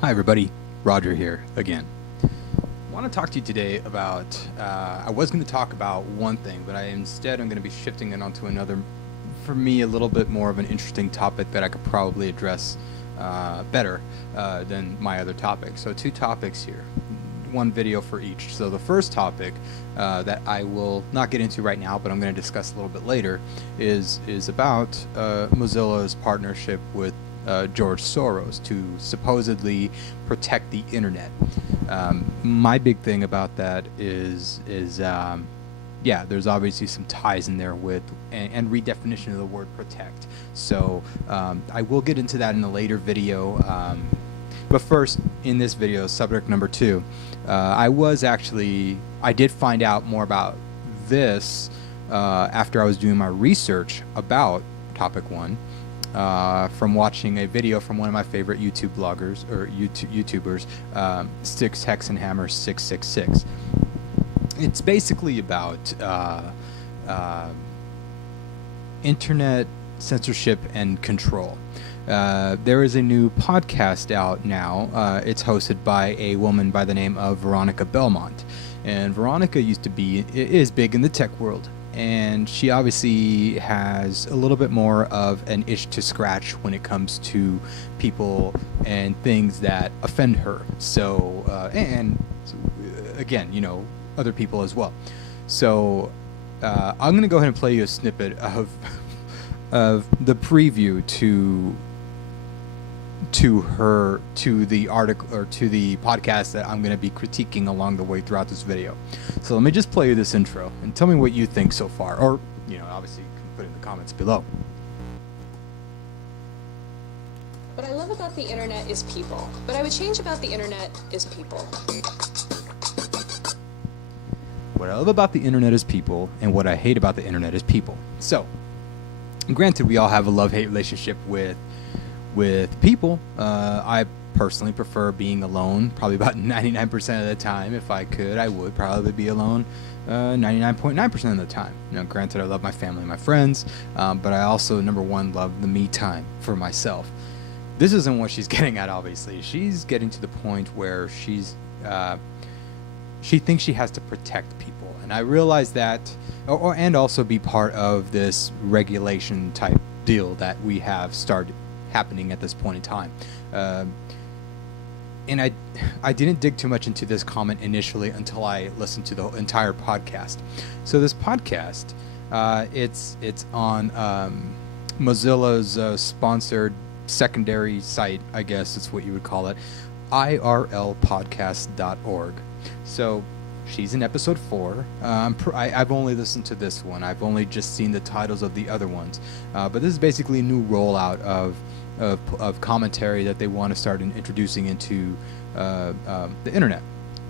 Hi everybody, Roger here again. I want to talk to you today about, I was going to talk about one thing, but instead I'm going to be shifting it onto another, for me a little bit more of an interesting topic that I could probably address better than my other topics. So two topics here, one video for each. So the first topic that I will not get into right now, but I'm going to discuss a little bit later, is about Mozilla's partnership with George Soros to supposedly protect the internet. My big thing about that is yeah, there's obviously some ties in there with and redefinition of the word protect. So I will get into that in a later video. But first, in this video, subject number 2, I did find out more about this after I was doing my research about topic 1. From watching a video from one of my favorite YouTube bloggers or YouTubers, Six Hex and Hammer 666. It's basically about internet censorship and control. There is a new podcast out now. It's hosted by a woman by the name of Veronica Belmont, and Veronica is big in the tech world. And she obviously has a little bit more of an itch to scratch when it comes to people and things that offend her. So, and again, you know, other people as well. So, I'm going to go ahead and play you a snippet of the preview to the article or to the podcast that I'm going to be critiquing along the way throughout this video. So let me just play you this intro and tell me what you think so far, or you know, obviously you can put it in the comments below. What I love about the internet is people. What I would change about the internet is people. What I love about the internet is people, and what I hate about the internet is people. So, granted, we all have a love-hate relationship with people. I personally prefer being alone probably about 99% of the time. If I could, I would probably be alone 99.9% of the time. You know, granted, I love my family and my friends, but I also, number one, love the me time for myself. This isn't what she's getting at, obviously. She's getting to the point where she thinks she has to protect people, and I realize that, and also be part of this regulation type deal that we have started happening at this point in time. And I didn't dig too much into this comment initially until I listened to the entire podcast. So this podcast, it's on Mozilla's sponsored secondary site, I guess that's what you would call it, irlpodcast.org. So she's in episode 4. I've only listened to this one. I've only just seen the titles of the other ones. But this is basically a new rollout of commentary that they want to start introducing into the internet.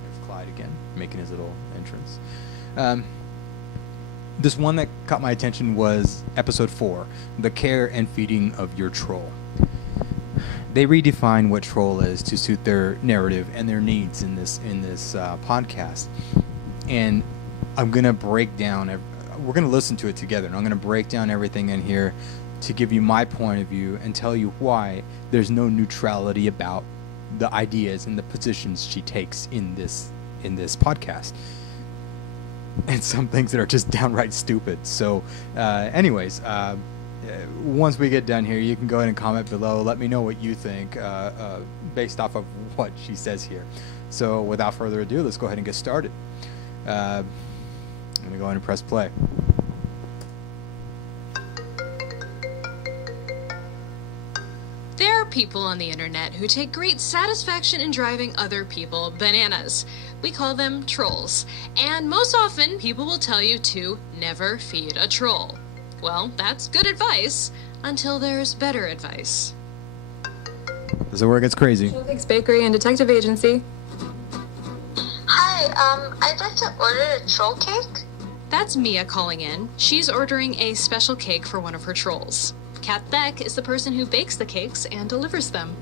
There's Clyde again, making his little entrance. This one that caught my attention was episode 4, the care and feeding of your troll. They redefine what troll is to suit their narrative and their needs in this podcast. And I'm gonna break down. We're gonna listen to it together, and I'm gonna break down everything in here to give you my point of view and tell you why there's no neutrality about the ideas and the positions she takes in this podcast, and some things that are just downright stupid. So, anyways. Once we get done here, you can go ahead and comment below. Let me know what you think based off of what she says here. So without further ado, let's go ahead and get started. I'm going to go ahead and press play. There are people on the internet who take great satisfaction in driving other people bananas. We call them trolls. And most often, people will tell you to never feed a troll. Well, that's good advice, until there's better advice. This is where it gets crazy. Showcase Bakery and Detective Agency. Hi, I'd like to order a troll cake. That's Mia calling in. She's ordering a special cake for one of her trolls. Kat Beck is the person who bakes the cakes and delivers them.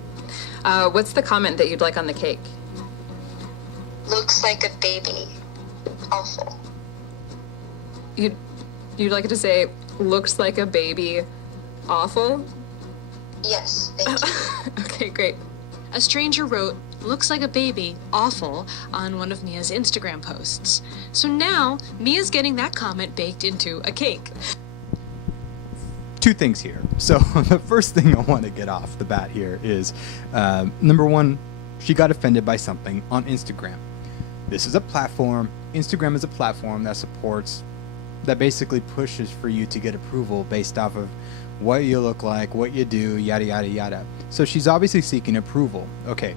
What's the comment that you'd like on the cake? Looks like a baby. Awful. You'd like it to say, looks like a baby awful? Yes, thank you. Okay, great. A stranger wrote, "Looks like a baby, awful," on one of Mia's Instagram posts. So now, Mia's getting that comment baked into a cake. Two things here. So the first thing I want to get off the bat here is, number one, she got offended by something on Instagram. This is a platform. Instagram is a platform that basically pushes for you to get approval based off of what you look like, what you do, yada, yada, yada. So she's obviously seeking approval. Okay,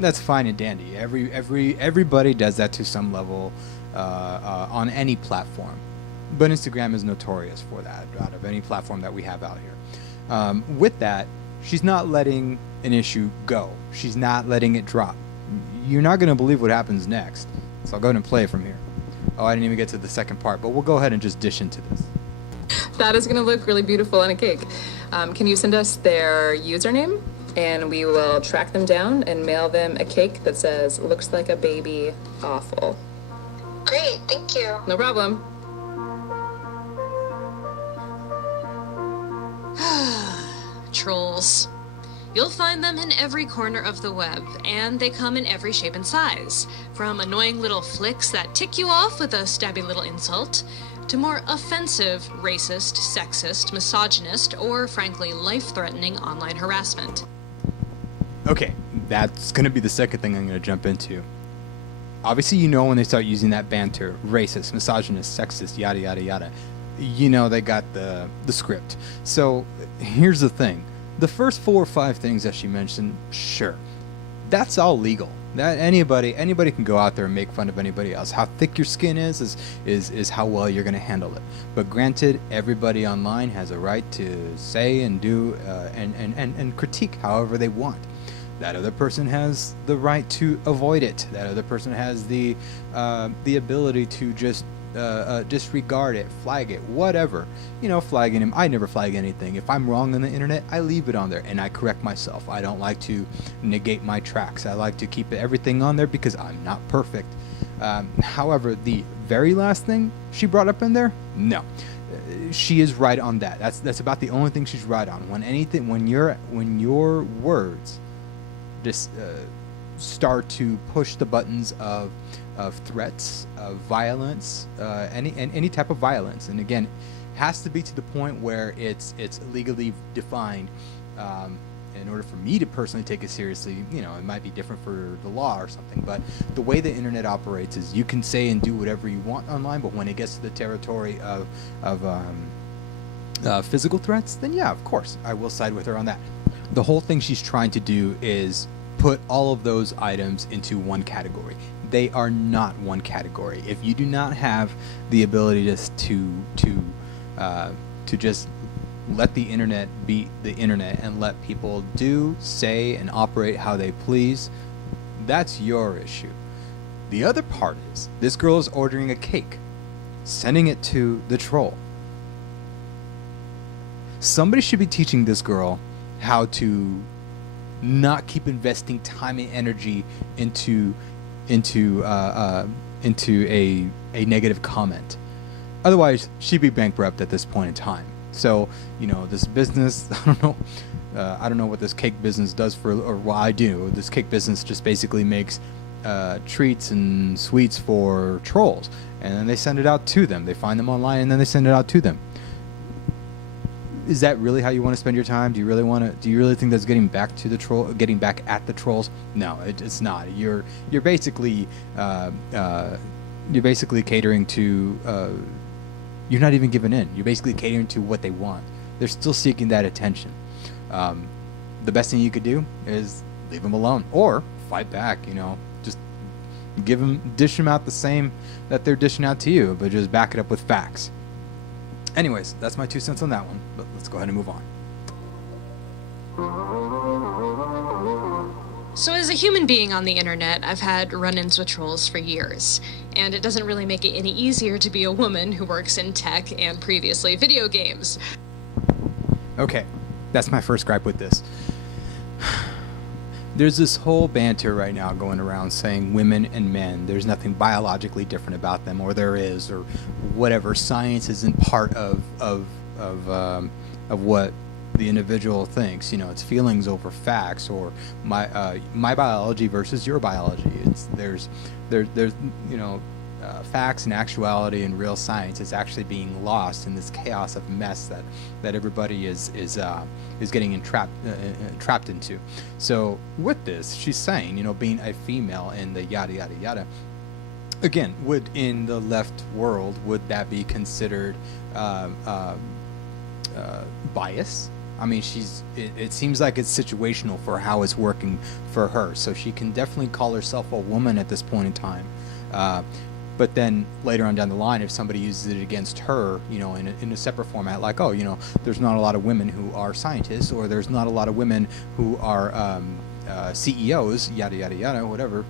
that's fine and dandy. Everybody does that to some level on any platform. But Instagram is notorious for that out of any platform that we have out here. With that, she's not letting an issue go. She's not letting it drop. You're not going to believe what happens next. So I'll go ahead and play it from here. Oh, I didn't even get to the second part, but we'll go ahead and just dish into this. That is going to look really beautiful on a cake. Can you send us their username? And we will track them down and mail them a cake that says, "Looks like a baby, awful." Great, thank you. No problem. Trolls. You'll find them in every corner of the web, and they come in every shape and size. From annoying little flicks that tick you off with a stabby little insult, to more offensive, racist, sexist, misogynist, or frankly life-threatening online harassment. Okay, that's going to be the second thing I'm going to jump into. Obviously, you know when they start using that banter, racist, misogynist, sexist, yada, yada, yada, you know they got the script. So here's the thing. The first 4 or 5 things that she mentioned, sure, that's all legal. That anybody can go out there and make fun of anybody else. How thick your skin is how well you're going to handle it. But granted, everybody online has a right to say and do and critique however they want. That other person has the right to avoid it. That other person has the ability to just disregard it, flag it, whatever. You know, flagging him. I never flag anything. If I'm wrong on the internet, I leave it on there and I correct myself. I don't like to negate my tracks. I like to keep everything on there because I'm not perfect. However, the very last thing she brought up in there, no. She is right on that. That's about the only thing she's right on. When your words just start to push the buttons of threats, of violence, any type of violence, and again, has to be to the point where it's legally defined. In order for me to personally take it seriously, you know, it might be different for the law or something, but the way the internet operates is you can say and do whatever you want online, but when it gets to the territory of physical threats, then yeah, of course, I will side with her on that. The whole thing she's trying to do is put all of those items into one category. They are not one category. If you do not have the ability to just let the internet be the internet and let people do, say, and operate how they please, that's your issue. The other part is, this girl is ordering a cake, sending it to the troll. Somebody should be teaching this girl how to not keep investing time and energy into a negative comment. Otherwise, she'd be bankrupt at this point in time. So, you know, this business, I don't know what this cake business does or what I do. This cake business just basically makes treats and sweets for trolls, and then they send it out to them. They find them online, and then they send it out to them. Is that really how you want to spend your time? Do you really think that's getting back at the trolls? No, it's not. You're basically catering to. You're not even giving in. You're basically catering to what they want. They're still seeking that attention. The best thing you could do is leave them alone or fight back. You know, just dish them out the same that they're dishing out to you, but just back it up with facts. Anyways, that's my 2 cents on that one, but let's go ahead and move on. So as a human being on the internet, I've had run-ins with trolls for years, and it doesn't really make it any easier to be a woman who works in tech and previously video games. Okay, that's my first gripe with this. There's this whole banter right now going around saying women and men, there's nothing biologically different about them, or there is, or whatever. Science isn't part of what the individual thinks. It's feelings over facts, or my biology versus your biology. There's facts and actuality and real science is actually being lost in this chaos of mess that everybody is getting trapped into. So with this, she's saying, being a female and the yada yada yada. Again, in the left world, would that be considered bias? I mean, it seems like it's situational for how it's working for her. So she can definitely call herself a woman at this point in time. But then later on down the line, if somebody uses it against her, in a separate format, like, there's not a lot of women who are scientists, or there's not a lot of women who are CEOs, yada, yada, yada, whatever,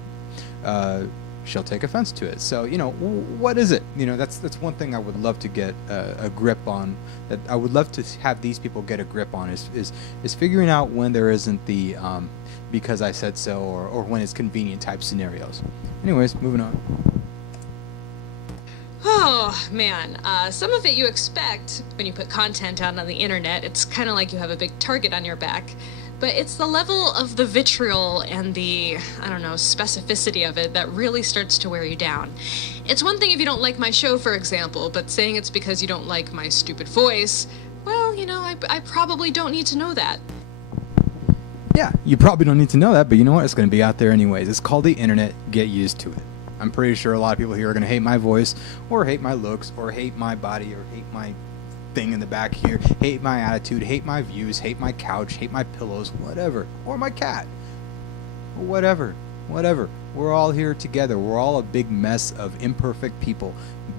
she'll take offense to it. So, what is it? That's one thing I would love to get a grip on, that I would love to have these people get a grip on, is figuring out when there isn't the because I said so, or when it's convenient type scenarios. Anyways, moving on. Oh, man. Some of it you expect when you put content out on the internet. It's kind of like you have a big target on your back. But it's the level of the vitriol and the, specificity of it that really starts to wear you down. It's one thing if you don't like my show, for example, but saying it's because you don't like my stupid voice, well, I probably don't need to know that. Yeah, you probably don't need to know that, but you know what? It's going to be out there anyways. It's called the internet. Get used to it. I'm pretty sure a lot of people here are going to hate my voice, or hate my looks, or hate my body, or hate my thing in the back here, hate my attitude, hate my views, hate my couch, hate my pillows, whatever, or my cat, whatever. We're all here together. We're all a big mess of imperfect people.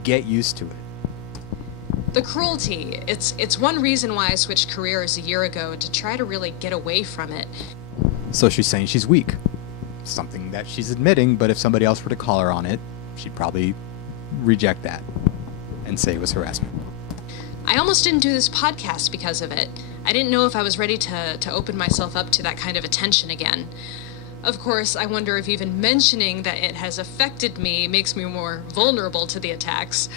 Get used to it. The cruelty, it's one reason why I switched careers a year ago, to try to really get away from it. So she's saying she's weak. Something that she's admitting, but if somebody else were to call her on it, she'd probably reject that and say it was harassment. I almost didn't do this podcast because of it. I didn't know if I was ready to open myself up to that kind of attention again. Of course, I wonder if even mentioning that it has affected me makes me more vulnerable to the attacks.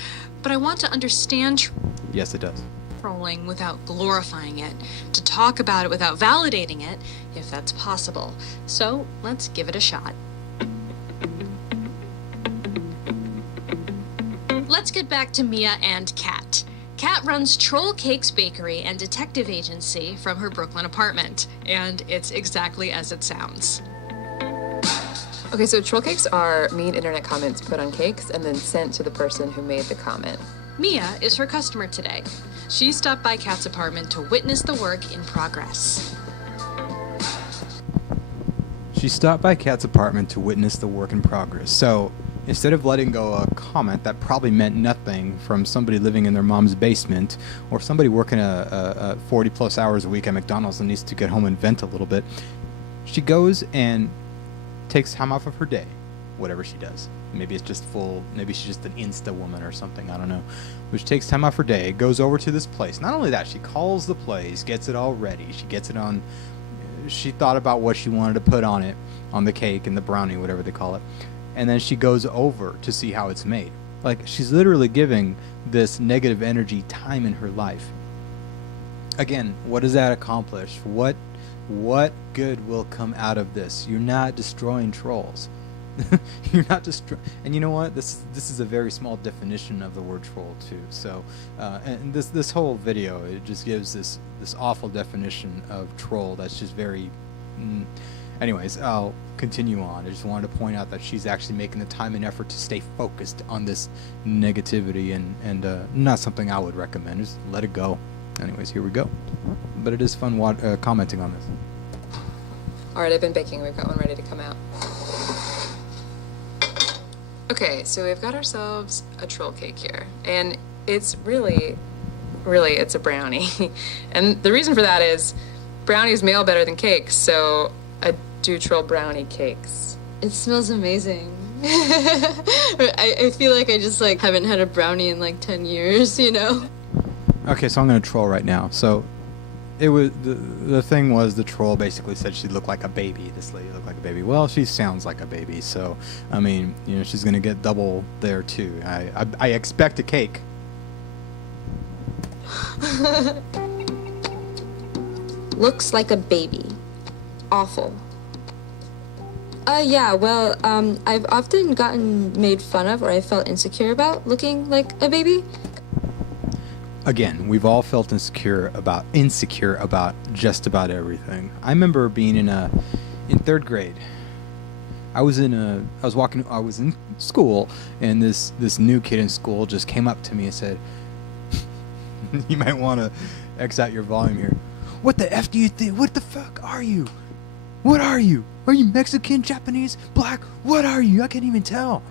But I want to understand Yes, it does. trolling without glorifying it, to talk about it without validating it, if that's possible. So let's give it a shot. Let's get back to Mia and Kat. Kat runs Troll Cakes Bakery and Detective Agency from her Brooklyn apartment, and it's exactly as it sounds. Okay, so troll cakes are mean internet comments put on cakes and then sent to the person who made the comment. Mia is her customer today. She stopped by Kat's apartment to witness the work in progress. She stopped by Kat's apartment to witness the work in progress. So instead of letting go a comment that probably meant nothing from somebody living in their mom's basement, or somebody working a 40 plus hours a week at McDonald's and needs to get home and vent a little bit, she goes and takes time off of her day, whatever she does. Maybe it's just maybe she's just an Insta woman or something, I don't know. But she takes time off her day, goes over to this place. Not only that, she calls the place, gets it all ready. She gets it on, she thought about what she wanted to put on it, on the cake and the brownie, whatever they call it. And then she goes over to see how it's made. Like, she's literally giving this negative energy time in her life. Again, what does that accomplish? What good will come out of this? You're not destroying trolls. You're not and you know what? This is a very small definition of the word troll too. So, and this whole video, it just gives this awful definition of troll. That's just very. Anyways, I'll continue on. I just wanted to point out that she's actually making the time and effort to stay focused on this negativity, and not something I would recommend. Just let it go. Anyways, here we go. But it is fun commenting on this. All right, I've been baking. We've got one ready to come out. Okay, so we've got ourselves a troll cake here, and it's really, it's a brownie. And the reason for that is brownies mail better than cakes, so I do troll brownie cakes. It smells amazing. I feel like I just haven't had a brownie in 10 years, Okay, so I'm gonna troll right now. So it was the thing was, the troll basically said she looked like a baby. This lady looked like a baby. Well, she sounds like a baby, so I mean, she's gonna get double there too. I expect a cake. Looks like a baby. Awful. Yeah, well, I've often gotten made fun of or I felt insecure about looking like a baby. Again, we've all felt insecure about just about everything. I remember being in 3rd grade. I was in school, and this new kid in school just came up to me and said, "You might want to X out your volume here. What the F do you think? What the fuck are you? What are you? Are you Mexican, Japanese, black? What are you? I can't even tell.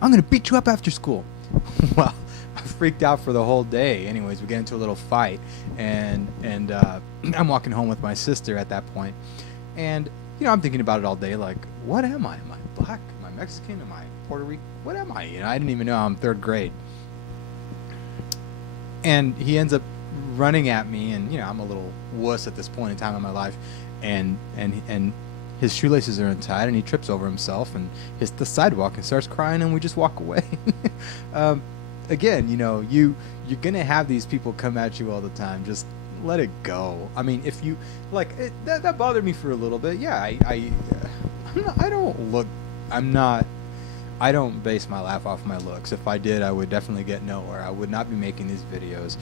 I'm gonna beat you up after school." Well, I freaked out for the whole day. Anyways, we get into a little fight, and I'm walking home with my sister at that point, and I'm thinking about it all day. Like, what am I? Am I black? Am I Mexican? Am I Puerto Rican? What am I? I didn't even know I'm 3rd grade. And he ends up running at me, and I'm a little wuss at this point in time in my life, and his shoelaces are untied, and he trips over himself and hits the sidewalk and starts crying, and we just walk away. Again, you're gonna have these people come at you all the time. Just let it go. I mean, if you that bothered me for a little bit. Yeah, I don't base my laugh off my looks. If I did, I would definitely get nowhere. I would not be making these videos.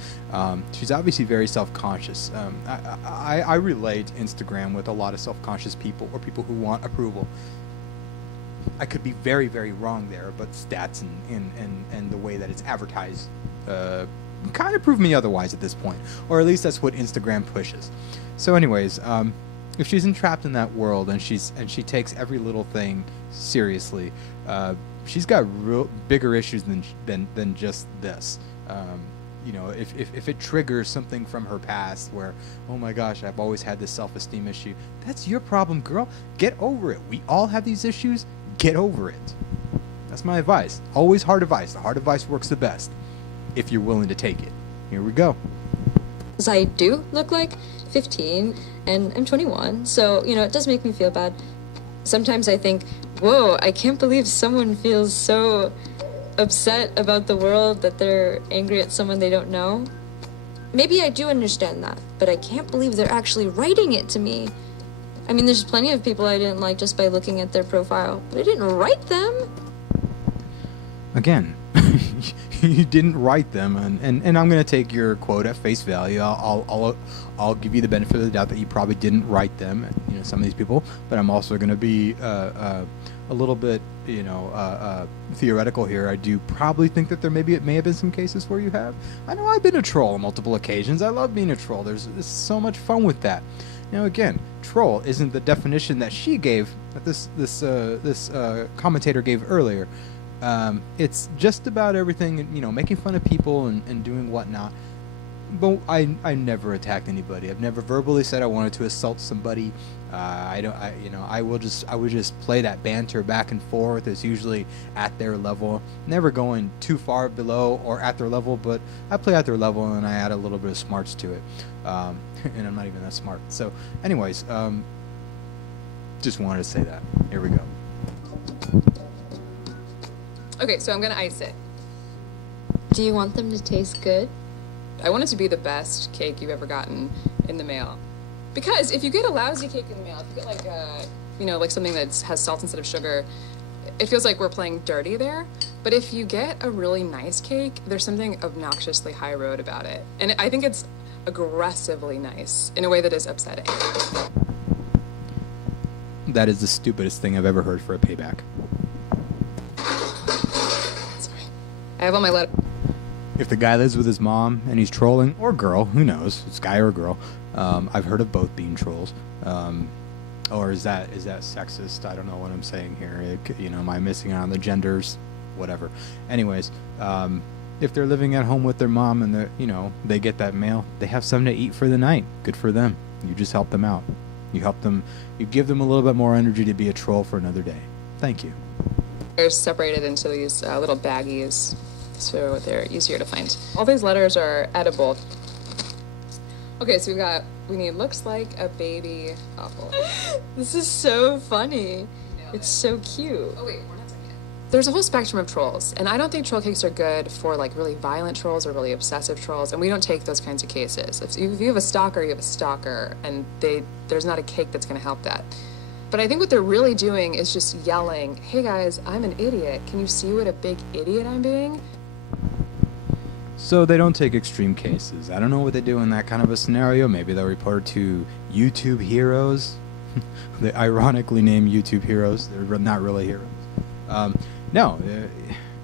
She's obviously very self-conscious. I relate Instagram with a lot of self-conscious people, or people who want approval. I could be very, very wrong there, but stats and the way that it's advertised kind of prove me otherwise at this point. Or at least that's what Instagram pushes. So anyways, if she's entrapped in that world and she takes every little thing seriously, she's got bigger issues than just this. If it triggers something from her past where, oh my gosh, I've always had this self-esteem issue, that's your problem, girl. Get over it. We all have these issues. Get over it. That's my advice. Always hard advice. The hard advice works the best if you're willing to take it. Here we go. I do look like 15 and I'm 21, so it does make me feel bad. Sometimes I think, whoa, I can't believe someone feels so upset about the world that they're angry at someone they don't know. Maybe I do understand that, but I can't believe they're actually writing it to me. I mean, there's plenty of people I didn't like just by looking at their profile, but I didn't write them. Again, you didn't write them, and I'm going to take your quote at face value. I'll give you the benefit of the doubt that you probably didn't write them, some of these people, but I'm also going to be a little bit, theoretical here. I do probably think that it may have been some cases where you have. I know I've been a troll on multiple occasions. I love being a troll. There's so much fun with that. Now again, troll isn't the definition that she gave, that this commentator gave earlier. It's just about everything, making fun of people and doing whatnot. But I never attacked anybody. I've never verbally said I wanted to assault somebody. I would just play that banter back and forth. It's usually at their level, never going too far below or at their level, but I play at their level and I add a little bit of smarts to it. And I'm not even that smart. So anyways, just wanted to say that. Here we go. Okay, so I'm gonna ice it. Do you want them to taste good? I want it to be the best cake you've ever gotten in the mail. Because if you get a lousy cake in the mail, if you get like something that has salt instead of sugar, it feels like we're playing dirty there. But if you get a really nice cake, there's something obnoxiously high road about it. And I think it's aggressively nice in a way that is upsetting. That is the stupidest thing I've ever heard for a payback. Sorry. I have all my letters. If the guy lives with his mom and he's trolling, or girl, who knows, it's guy or girl. I've heard of both being trolls. Or is that sexist? I don't know what I'm saying here. Am I missing out on the genders? Whatever. Anyways, if they're living at home with their mom and they get that mail, they have something to eat for the night. Good for them. You just help them out. You help them. You give them a little bit more energy to be a troll for another day. Thank you. They're separated into these little baggies, so they're easier to find. All these letters are edible. Okay, so we need looks like a baby apple. This is so funny. Nailed It's it. so cute. Oh wait, we're not done there's a whole spectrum of trolls, and I don't think troll cakes are good for like really violent trolls or really obsessive trolls, and we don't take those kinds of cases. If you have a stalker, you have a stalker, and there's not a cake that's going to help that. But I think what they're really doing is just yelling, "Hey guys, I'm an idiot. Can you see what a big idiot I'm being?" So they don't take extreme cases. I don't know what they do in that kind of a scenario. Maybe they'll report to YouTube heroes. They ironically name YouTube heroes. They're not really heroes. No,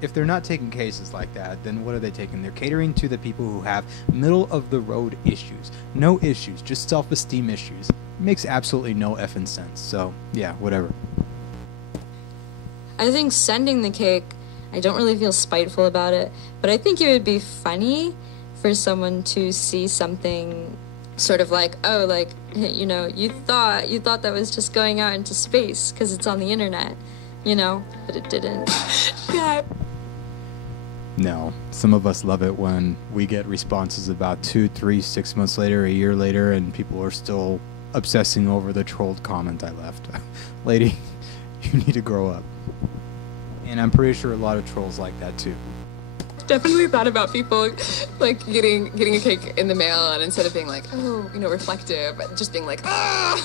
if they're not taking cases like that, then what are they taking? They're catering to the people who have middle-of-the-road issues. No issues, just self-esteem issues. It makes absolutely no effing sense. So, yeah, whatever. I think sending the cake, I don't really feel spiteful about it, but I think it would be funny for someone to see something sort of like, oh, like, you know, you thought that was just going out into space because it's on the internet, you know, but it didn't. Yeah. No, some of us love it when we get responses about 2, 3, 6 months later, a year later, and people are still obsessing over the trolled comment I left. Lady, you need to grow up. And I'm pretty sure a lot of trolls like that too. Definitely thought about people like getting a cake in the mail, and instead of being like, oh, you know, reflective, just being like, ah,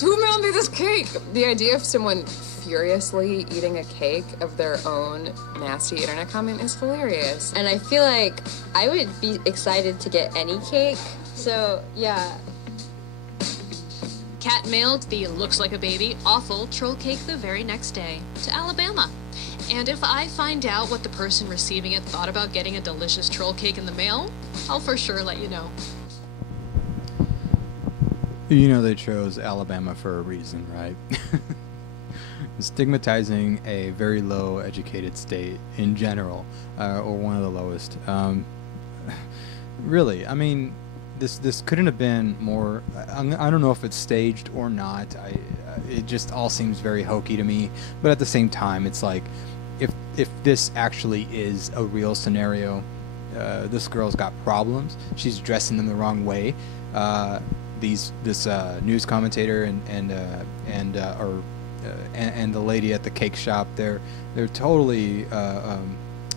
who mailed me this cake? The idea of someone furiously eating a cake of their own nasty internet comment is hilarious. And I feel like I would be excited to get any cake. So, yeah. Kat mailed the looks like a baby, awful troll cake the very next day to Alabama. And if I find out what the person receiving it thought about getting a delicious troll cake in the mail, I'll for sure let you know. You know they chose Alabama for a reason, right? Stigmatizing a very low educated state in general, or one of the lowest. Really, I mean, this couldn't have been more. I don't know if it's staged or not. It just all seems very hokey to me. But at the same time, it's like, if this actually is a real scenario, this girl's got problems. She's dressing in the wrong way. This news commentator and the lady at the cake shop, they're totally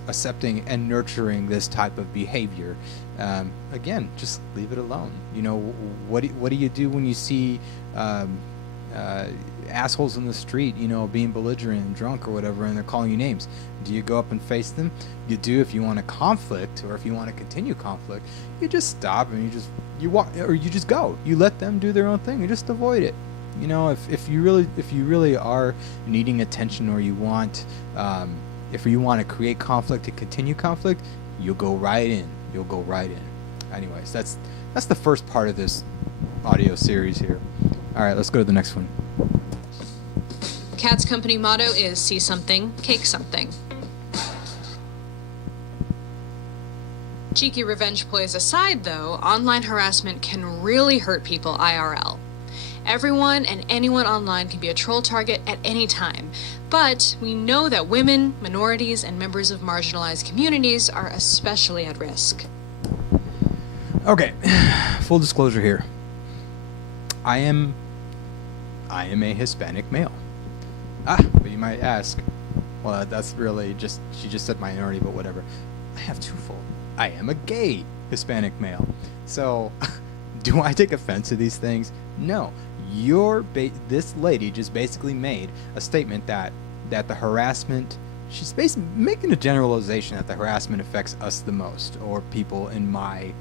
accepting and nurturing this type of behavior. Again, just leave it alone. You know, what do you do when you see assholes in the street, you know, being belligerent and drunk or whatever, and they're calling you names? Do you go up and face them? You do if you want a conflict, or if you want to continue conflict, you just stop and you walk, or you just go. You let them do their own thing. You just avoid it. You know, if you really are needing attention, or you want if you want to create conflict to continue conflict, you'll go right in. Anyways, that's the first part of this audio series here. All right, let's go to the next one. Kat's company motto is see something, cake something. Cheeky revenge plays aside, though, online harassment can really hurt people IRL. Everyone and anyone online can be a troll target at any time, but we know that women, minorities, and members of marginalized communities are especially at risk. Okay, full disclosure here. I am a Hispanic male. But you might ask, well, that's really just, she just said minority, but whatever. I have twofold. I am a gay Hispanic male. So, do I take offense to these things? No. This lady just basically made a statement that the harassment, she's basically making a generalization that the harassment affects us the most, or people in my,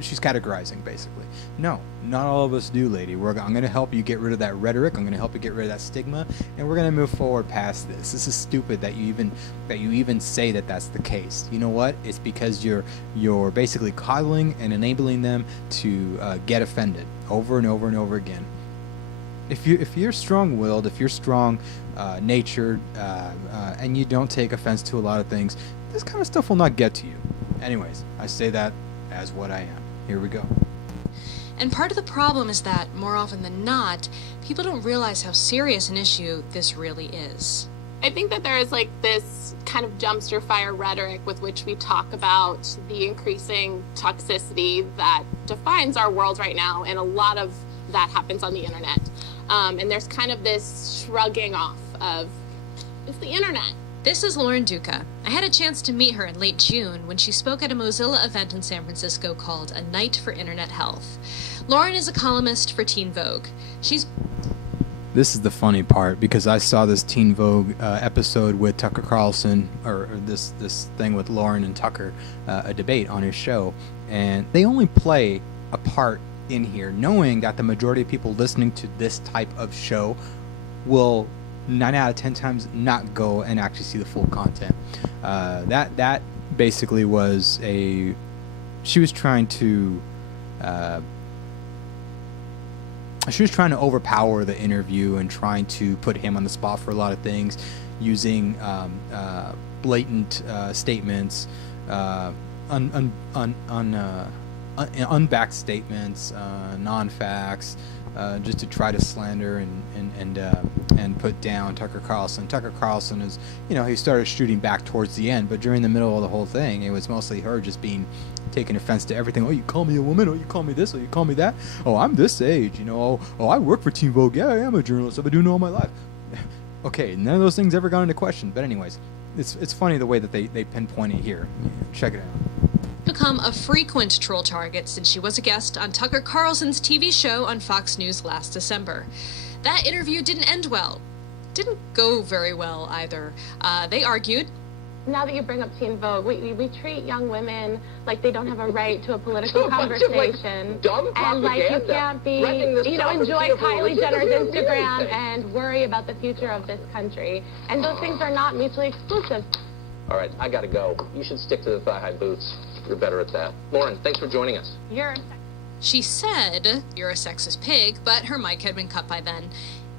she's categorizing basically. No, not all of us do, lady. I'm going to help you get rid of that rhetoric. I'm going to help you get rid of that stigma, and we're going to move forward past this. This is stupid that you even say that that's the case. You know what? It's because you're basically coddling and enabling them to get offended over and over and over again. If you're strong-willed, if you're strong-natured, and you don't take offense to a lot of things, this kind of stuff will not get to you. Anyways, I say that as what I am. Here we go. And part of the problem is that, more often than not, people don't realize how serious an issue this really is. I think that there is like this kind of dumpster fire rhetoric with which we talk about the increasing toxicity that defines our world right now, and a lot of that happens on the internet. And there's kind of this shrugging off of, it's the internet. This is Lauren Duca. I had a chance to meet her in late June when she spoke at a Mozilla event in San Francisco called A Night for Internet Health. Lauren is a columnist for Teen Vogue. This is the funny part, because I saw this Teen Vogue episode with Tucker Carlson, or this thing with Lauren and Tucker, a debate on his show, and they only play a part in here, knowing that the majority of people listening to this type of show will 9 out of 10 times not go and actually see the full content. That basically was she was trying to overpower the interview and trying to put him on the spot for a lot of things, using blatant statements, unbacked statements, non-facts, just to try to slander and put down Tucker Carlson. Tucker Carlson is, he started shooting back towards the end, but during the middle of the whole thing, it was mostly her just taking offense to everything. Oh, you call me a woman? Oh, you call me this? Oh, you call me that? Oh, I'm this age, Oh, I work for Teen Vogue. Yeah, I am a journalist. I've been doing it all my life. Okay, none of those things ever got into question. But anyways, it's funny the way that they pinpoint it here. Check it out. Become a frequent troll target since she was a guest on Tucker Carlson's TV show on Fox News last December. That interview didn't end well. Didn't go very well either. They argued. Now that you bring up Teen Vogue, we treat young women like they don't have a right to a political conversation. And like you can't be, enjoy Kylie Jenner's Instagram and worry about the future of this country. And those things are not mutually exclusive. All right, I gotta go. You should stick to the thigh-high boots. You're better at that. Lauren, thanks for joining us. She said, "You're a sexist pig," but her mic had been cut by then.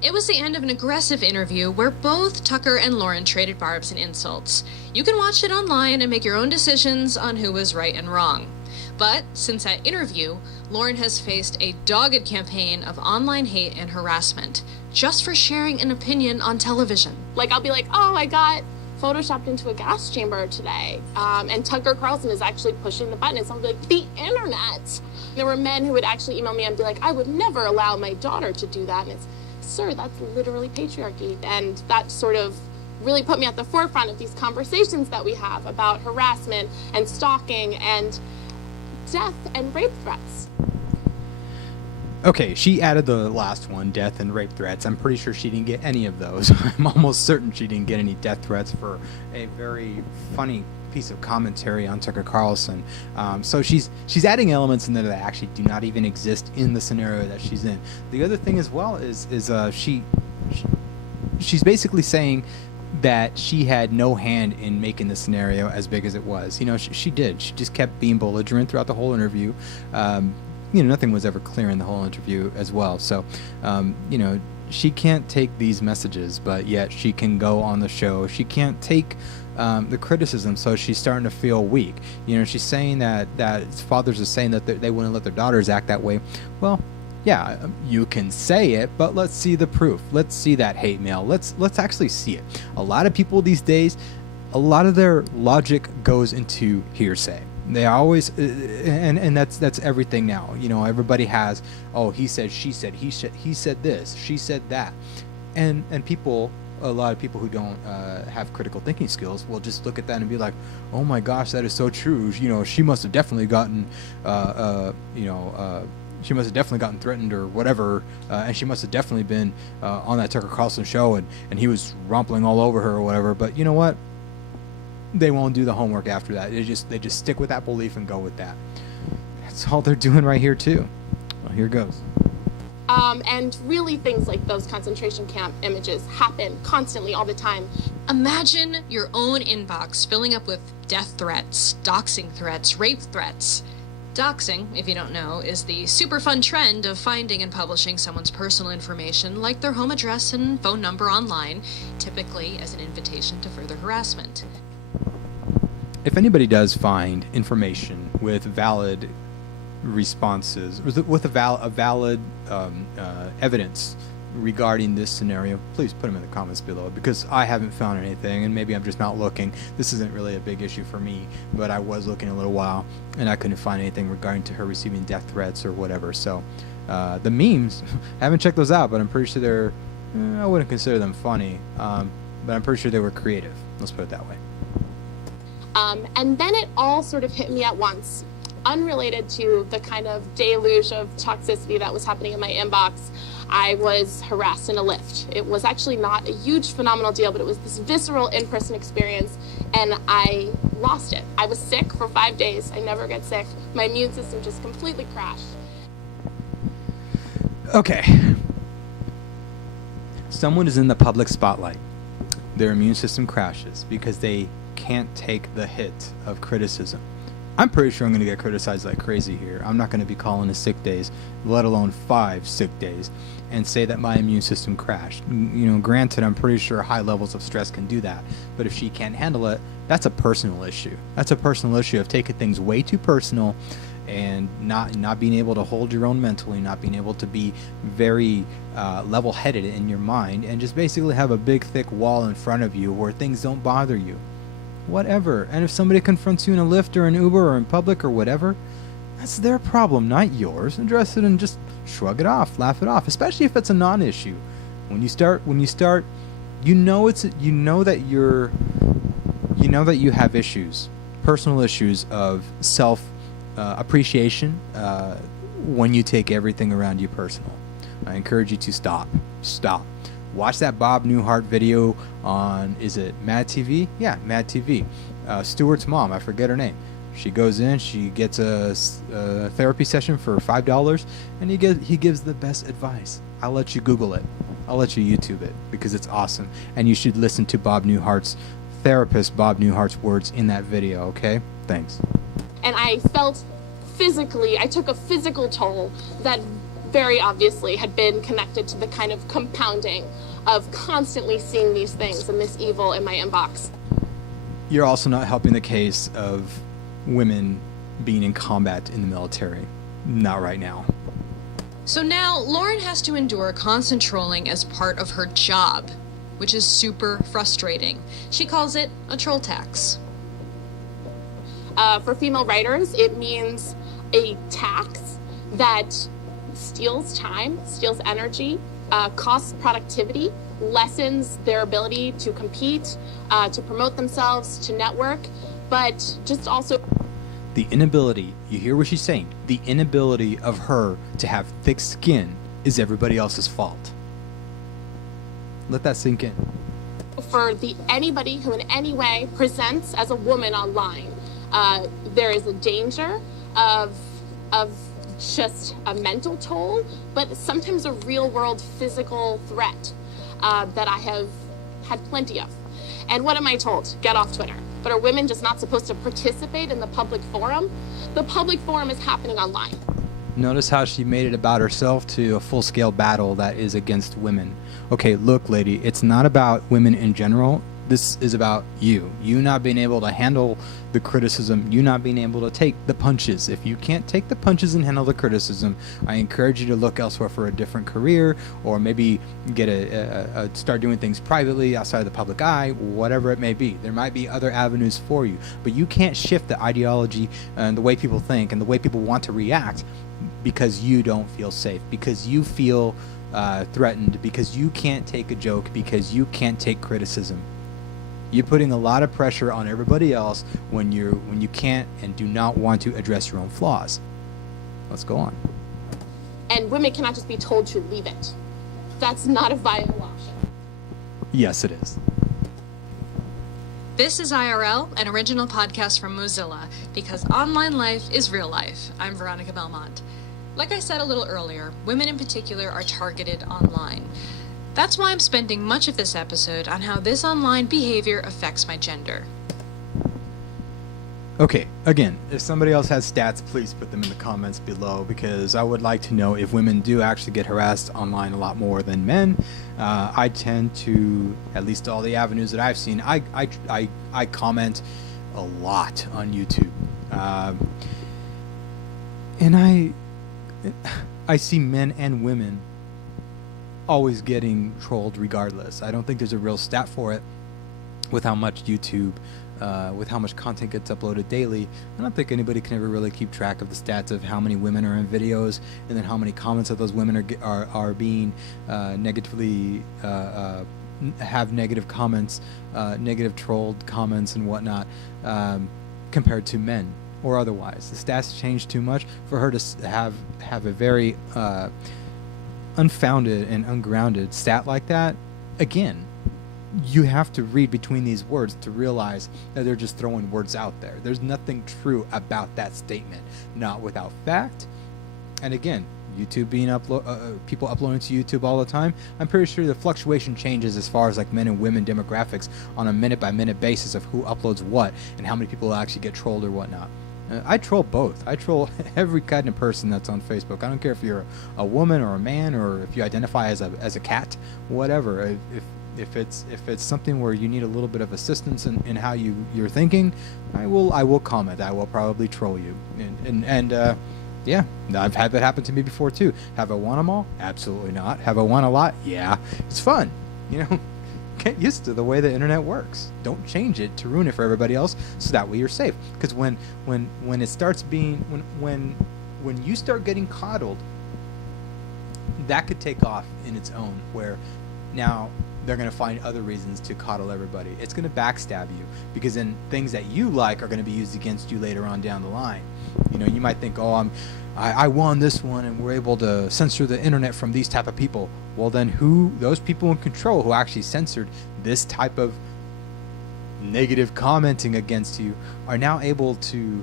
It was the end of an aggressive interview where both Tucker and Lauren traded barbs and insults. You can watch it online and make your own decisions on who was right and wrong. But since that interview, Lauren has faced a dogged campaign of online hate and harassment just for sharing an opinion on television. Like, I'll be like, oh, I got photoshopped into a gas chamber today, and Tucker Carlson is actually pushing the button, and someone would be like, the internet. There were men who would actually email me and be like, I would never allow my daughter to do that, and it's, sir, that's literally patriarchy. And that sort of really put me at the forefront of these conversations that we have about harassment and stalking and death and rape threats. Okay, she added the last one, death and rape threats. I'm pretty sure she didn't get any of those. I'm almost certain she didn't get any death threats for a very funny piece of commentary on Tucker Carlson. So she's adding elements in there that actually do not even exist in the scenario that she's in. The other thing as well is she's basically saying that she had no hand in making the scenario as big as it was. She did. She just kept being belligerent throughout the whole interview. Nothing was ever clear in the whole interview as well. So, she can't take these messages, but yet she can go on the show. She can't take the criticism, so she's starting to feel weak. She's saying that fathers are saying that they wouldn't let their daughters act that way. Well, yeah, you can say it, but let's see the proof. Let's see that hate mail. Let's actually see it. A lot of people these days, a lot of their logic goes into hearsay. They always, and that's everything now. Everybody has, oh, he said, she said, he said this, she said that, and people, a lot of people who don't have critical thinking skills will just look at that and be like, oh my gosh, that is so true. She must have definitely gotten, she must have definitely gotten threatened or whatever, and she must have definitely been on that Tucker Carlson show, and he was rumpling all over her or whatever. But you know what? They won't do the homework after that. They just stick with that belief and go with that. That's all they're doing right here too. Well, here goes. And really things like those concentration camp images happen constantly all the time. Imagine your own inbox filling up with death threats, doxing threats, rape threats. Doxing, if you don't know, is the super fun trend of finding and publishing someone's personal information, like their home address and phone number online, typically as an invitation to further harassment. If anybody does find information with valid responses, with a valid evidence regarding this scenario, please put them in the comments below, because I haven't found anything, and maybe I'm just not looking. This isn't really a big issue for me, but I was looking a little while, and I couldn't find anything regarding to her receiving death threats or whatever. So the memes, I haven't checked those out, but I'm pretty sure they're, I wouldn't consider them funny. but I'm pretty sure they were creative. Let's put it that way. And then it all sort of hit me at once, unrelated to the kind of deluge of toxicity that was happening in my inbox. I was harassed in a lift. It was actually not a huge phenomenal deal, but it was this visceral in-person experience, and I lost it. I was sick for 5 days. I never get sick. My immune system just completely crashed. Okay. Someone is in the public spotlight. Their immune system crashes because they can't take the hit of criticism. I'm pretty sure I'm going to get criticized like crazy here. I'm not going to be calling it sick days, let alone 5 sick days, and say that my immune system crashed. Granted, I'm pretty sure high levels of stress can do that, but if she can't handle it, that's a personal issue. That's a personal issue of taking things way too personal and not being able to hold your own mentally, not being able to be very level-headed in your mind, and just basically have a big, thick wall in front of you where things don't bother you. Whatever. And if somebody confronts you in a Lyft or an Uber or in public or whatever, that's their problem, not yours. Address it and just shrug it off, laugh it off, especially if it's a non-issue. When you start, you know that you have issues, personal issues of self appreciation when you take everything around you personal. I encourage you to stop. Watch that Bob Newhart video on, is it Mad TV? Yeah, Mad TV. Stuart's mom, I forget her name. She goes in, she gets a therapy session for $5, and he gives the best advice. I'll let you Google it. I'll let you YouTube it because it's awesome. And you should listen to Bob Newhart's therapist, Bob Newhart's words in that video, okay? Thanks. And I felt I took a physical toll that very obviously had been connected to the kind of compounding of constantly seeing these things and this evil in my inbox. You're also not helping the case of women being in combat in the military. Not right now. So now Lauren has to endure constant trolling as part of her job, which is super frustrating. She calls it a troll tax. For female writers, it means a tax that steals time, steals energy, costs productivity, lessens their ability to compete, to promote themselves, to network, but just also... The inability, you hear what she's saying, the inability of her to have thick skin is everybody else's fault. Let that sink in. For anybody who in any way presents as a woman online, there is a danger of just a mental toll, but sometimes a real-world physical threat that I have had plenty of. And what am I told? Get off Twitter. But are women just not supposed to participate in the public forum? The public forum is happening online. Notice how she made it about herself to a full-scale battle that is against women. Okay, look, lady, it's not about women in general. This is about you. You not being able to handle the criticism. You not being able to take the punches. If you can't take the punches and handle the criticism, I encourage you to look elsewhere for a different career, or maybe get start doing things privately outside of the public eye, whatever it may be. There might be other avenues for you, but you can't shift the ideology and the way people think and the way people want to react because you don't feel safe, because you feel threatened, because you can't take a joke, because you can't take criticism. You're putting a lot of pressure on everybody else when you can't and do not want to address your own flaws. Let's go on. And women cannot just be told to leave it. That's not a viable option. Yes, it is. This is IRL, an original podcast from Mozilla, because online life is real life. I'm Veronica Belmont. Like I said a little earlier, women in particular are targeted online. That's why I'm spending much of this episode on how this online behavior affects my gender. Okay, again, if somebody else has stats, please put them in the comments below, because I would like to know if women do actually get harassed online a lot more than men. I tend to, at least all the avenues that I've seen, I comment a lot on YouTube. And I see men and women always getting trolled regardless. I don't think there's a real stat for it with how much YouTube, with how much content gets uploaded daily. I don't think anybody can ever really keep track of the stats of how many women are in videos and then how many comments of those women are being negatively have negative comments, negative trolled comments and whatnot, compared to men or otherwise. The stats change too much for her to have a very unfounded and ungrounded stat like that. Again, you have to read between these words to realize that they're just throwing words out there. There's nothing true about that statement, not without fact. And again, YouTube being people uploading to YouTube all the time, I'm pretty sure the fluctuation changes as far as like men and women demographics on a minute by minute basis of who uploads what and how many people actually get trolled or whatnot. I troll both. I troll every kind of person that's on Facebook. I don't care if you're a woman or a man, or if you identify as a cat, whatever. If it's something where you need a little bit of assistance in how you're thinking, I will comment. I will probably troll you. And yeah, I've had that happen to me before too. Have I won them all? Absolutely not. Have I won a lot? Yeah, it's fun. Get used to the way the internet works. Don't change it to ruin it for everybody else, so that way you're safe. Because when it starts being when you start getting coddled, that could take off in its own, where now they're going to find other reasons to coddle everybody. It's going to backstab you, because then things that you like are going to be used against you later on down the line. You might think, oh, I won this one and we're able to censor the internet from these type of people. Well, then those people in control who actually censored this type of negative commenting against you are now able to,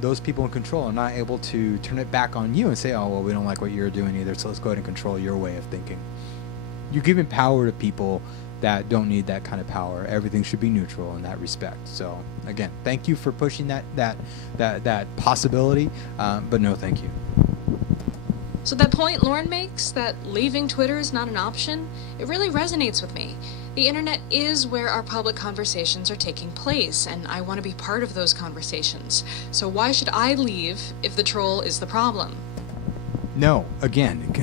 those people in control are not able to turn it back on you and say, oh, well, we don't like what you're doing either, so let's go ahead and control your way of thinking. You're giving power to people that don't need that kind of power. Everything should be neutral in that respect. So again, thank you for pushing that possibility, but no thank you. So that point Lauren makes, that leaving Twitter is not an option, it really resonates with me. The internet is where our public conversations are taking place, and I want to be part of those conversations. So why should I leave if the troll is the problem? No, again,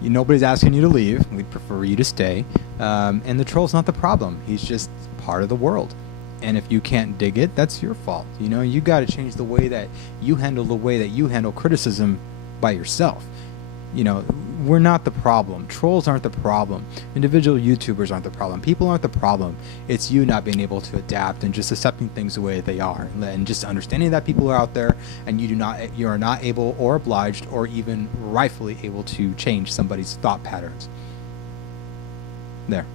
nobody's asking you to leave. We'd prefer you to stay. And the troll's not the problem. He's just part of the world. And if you can't dig it, that's your fault. You got to change the way that you handle criticism by yourself. We're not the problem. Trolls aren't the problem. Individual YouTubers aren't the problem. People aren't the problem. It's you not being able to adapt and just accepting things the way they are, and just understanding that people are out there, and you are not able or obliged or even rightfully able to change somebody's thought patterns. There.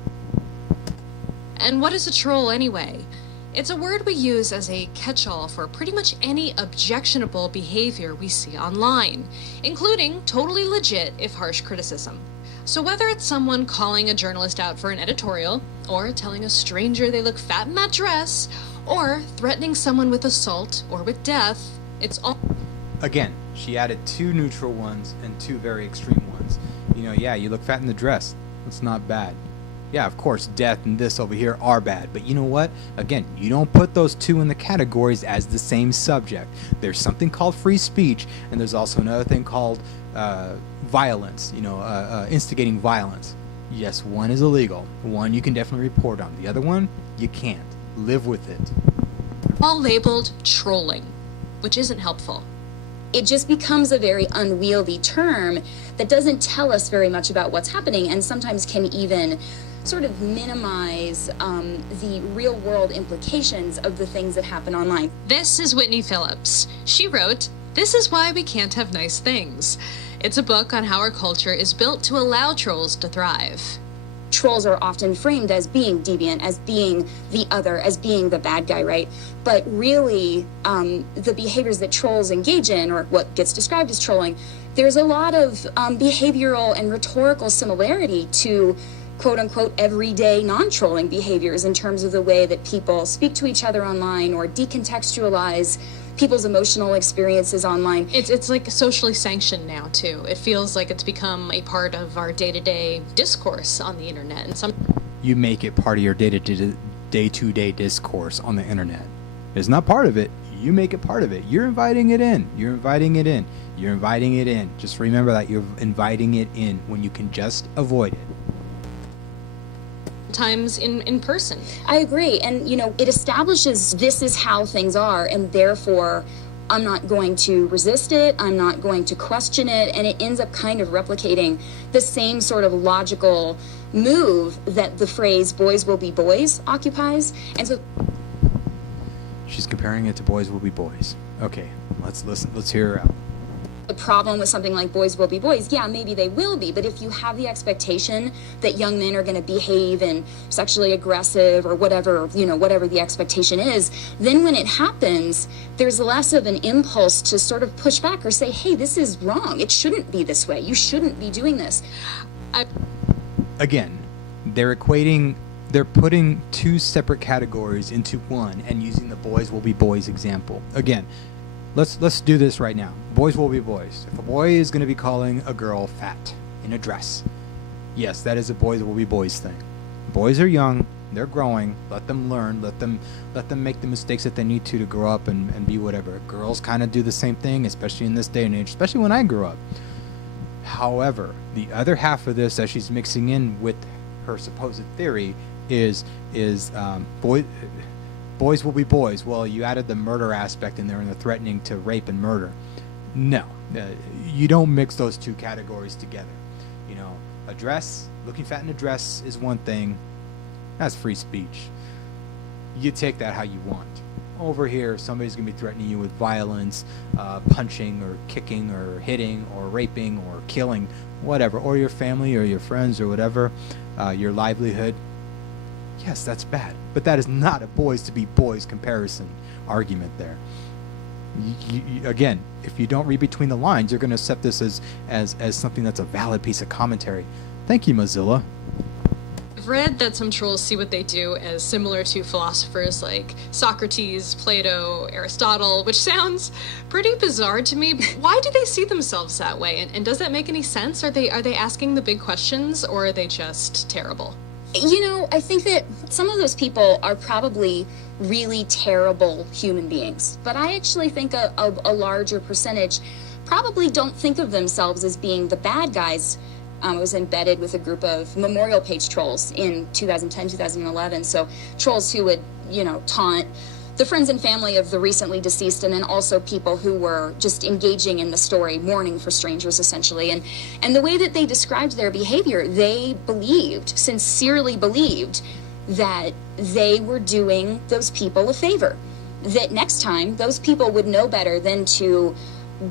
And what is a troll anyway? It's a word we use as a catch-all for pretty much any objectionable behavior we see online, including totally legit if harsh criticism. So whether it's someone calling a journalist out for an editorial, or telling a stranger they look fat in that dress, or threatening someone with assault or with death, it's all... Again, she added 2 neutral ones and 2 very extreme ones. Yeah, you look fat in the dress. That's not bad. Yeah, of course, death and this over here are bad. But you know what? Again, you don't put those 2 in the categories as the same subject. There's something called free speech, and there's also another thing called violence, instigating violence. Yes, one is illegal. One you can definitely report on. The other one, you can't. Live with it. all labeled trolling, which isn't helpful. It just becomes a very unwieldy term that doesn't tell us very much about what's happening, and sometimes can even sort of minimize the real world implications of the things that happen online. This is Whitney Phillips. She wrote, "This is why we can't have nice things." It's a book on how our culture is built to allow trolls to thrive. Trolls are often framed as being deviant, as being the other, as being the bad guy, right? But really, the behaviors that trolls engage in, or what gets described as trolling, there's a lot of behavioral and rhetorical similarity to quote-unquote everyday non-trolling behaviors in terms of the way that people speak to each other online or decontextualize people's emotional experiences online. It's like socially sanctioned now, too. It feels like it's become a part of our day-to-day discourse on the internet. And you make it part of your day-to-day discourse on the internet. It's not part of it. You make it part of it. You're inviting it in. You're inviting it in. You're inviting it in. Just remember that you're inviting it in when you can just avoid it. Times in person. I agree. And, you know, it establishes this is how things are, and therefore I'm not going to resist it, I'm not going to question it, and it ends up kind of replicating the same sort of logical move that the phrase boys will be boys occupies. And so She's comparing it to boys will be boys. Okay, let's listen. Let's hear her out. the problem with something like boys will be boys, yeah, maybe they will be, but if you have the expectation that young men are going to behave and sexually aggressive or whatever, you know, whatever the expectation is, then when it happens, there's less of an impulse to sort of push back or say, hey, this is wrong. It shouldn't be this way. You shouldn't be doing this. Again, they're putting two separate categories into one and using the boys will be boys example. Again, let's do this right now. Boys will be boys. If a boy is going to be calling a girl fat in a dress, yes, that is a boys will be boys thing. Boys are young, they're growing, let them learn, let them make the mistakes that they need to grow up and be whatever. Girls kind of do the same thing, especially in this day and age, especially when I grew up. However, the other half of this that she's mixing in with her supposed theory is boys will be boys. Well, you added the murder aspect in there and the threatening to rape and murder. No, you don't mix those two categories together. You know, a dress, looking fat in a dress is one thing. That's free speech. You take that how you want. Over here, somebody's going to be threatening you with violence, punching or kicking or hitting or raping or killing, whatever, or your family or your friends or whatever, your livelihood. Yes, that's bad. But that is not a boys to be boys comparison argument there. Again, if you don't read between the lines, you're going to accept this as something that's a valid piece of commentary. Thank you, Mozilla. I've read that some trolls see what they do as similar to philosophers like Socrates, Plato, Aristotle, which sounds pretty bizarre to me. Why do they see themselves that way? And does that make any sense? Are they asking the big questions, or are they just terrible? You know, I think that some of those people are probably really terrible human beings, but I actually think a larger percentage probably don't think of themselves as being the bad guys. I was embedded with a group of memorial page trolls in 2010, 2011, so trolls who would, you know, taunt the friends and family of the recently deceased, and then also people who were just engaging in the story, mourning for strangers, essentially. And the way that they described their behavior, they sincerely believed, that they were doing those people a favor. That next time, those people would know better than to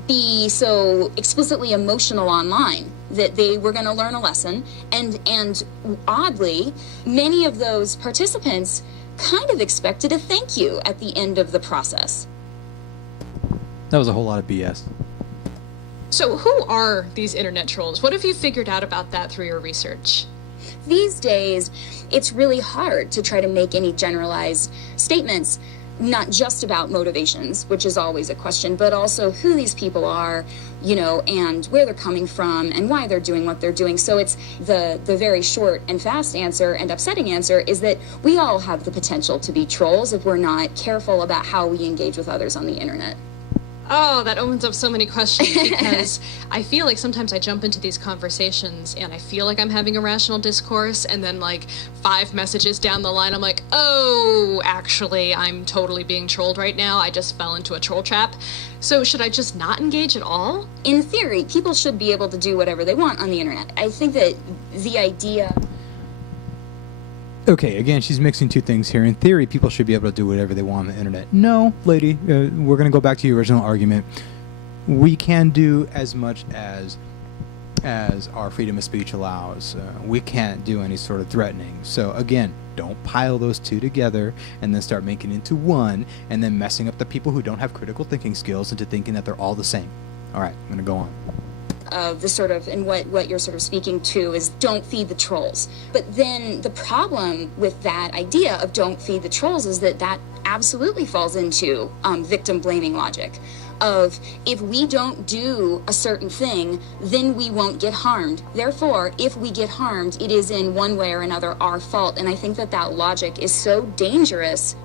be so explicitly emotional online, that they were going to learn a lesson. And oddly, many of those participants kind of expected a thank you at the end of the process. That was a whole lot of BS. So who are these internet trolls? What have you figured out about that through your research? These days, it's really hard to try to make any generalized statements, not just about motivations, which is always a question, but also who these people are, you know, and where they're coming from and why they're doing what they're doing. So it's the very short and fast answer and upsetting answer is that we all have the potential to be trolls if we're not careful about how we engage with others on the internet. Oh, that opens up so many questions, because I feel like sometimes I jump into these conversations and I feel like I'm having a rational discourse, and then like 5 messages down the line I'm like, oh, actually I'm totally being trolled right now. I just fell into a troll trap. So should I just not engage at all? In theory, people should be able to do whatever they want on the internet. I think that the idea... Okay, again, she's mixing two things here. In theory, people should be able to do whatever they want on the internet. No, lady, we're going to go back to your original argument. We can do as much as our freedom of speech allows. We can't do any sort of threatening. So again, don't pile those two together and then start making it into one and then messing up the people who don't have critical thinking skills into thinking that they're all the same. All right, I'm going to go on. The sort of, and what you're sort of speaking to is don't feed the trolls. But then the problem with that idea of don't feed the trolls is that absolutely falls into victim blaming logic of if we don't do a certain thing, then we won't get harmed. Therefore, if we get harmed, it is in one way or another our fault. And I think that logic is so dangerous.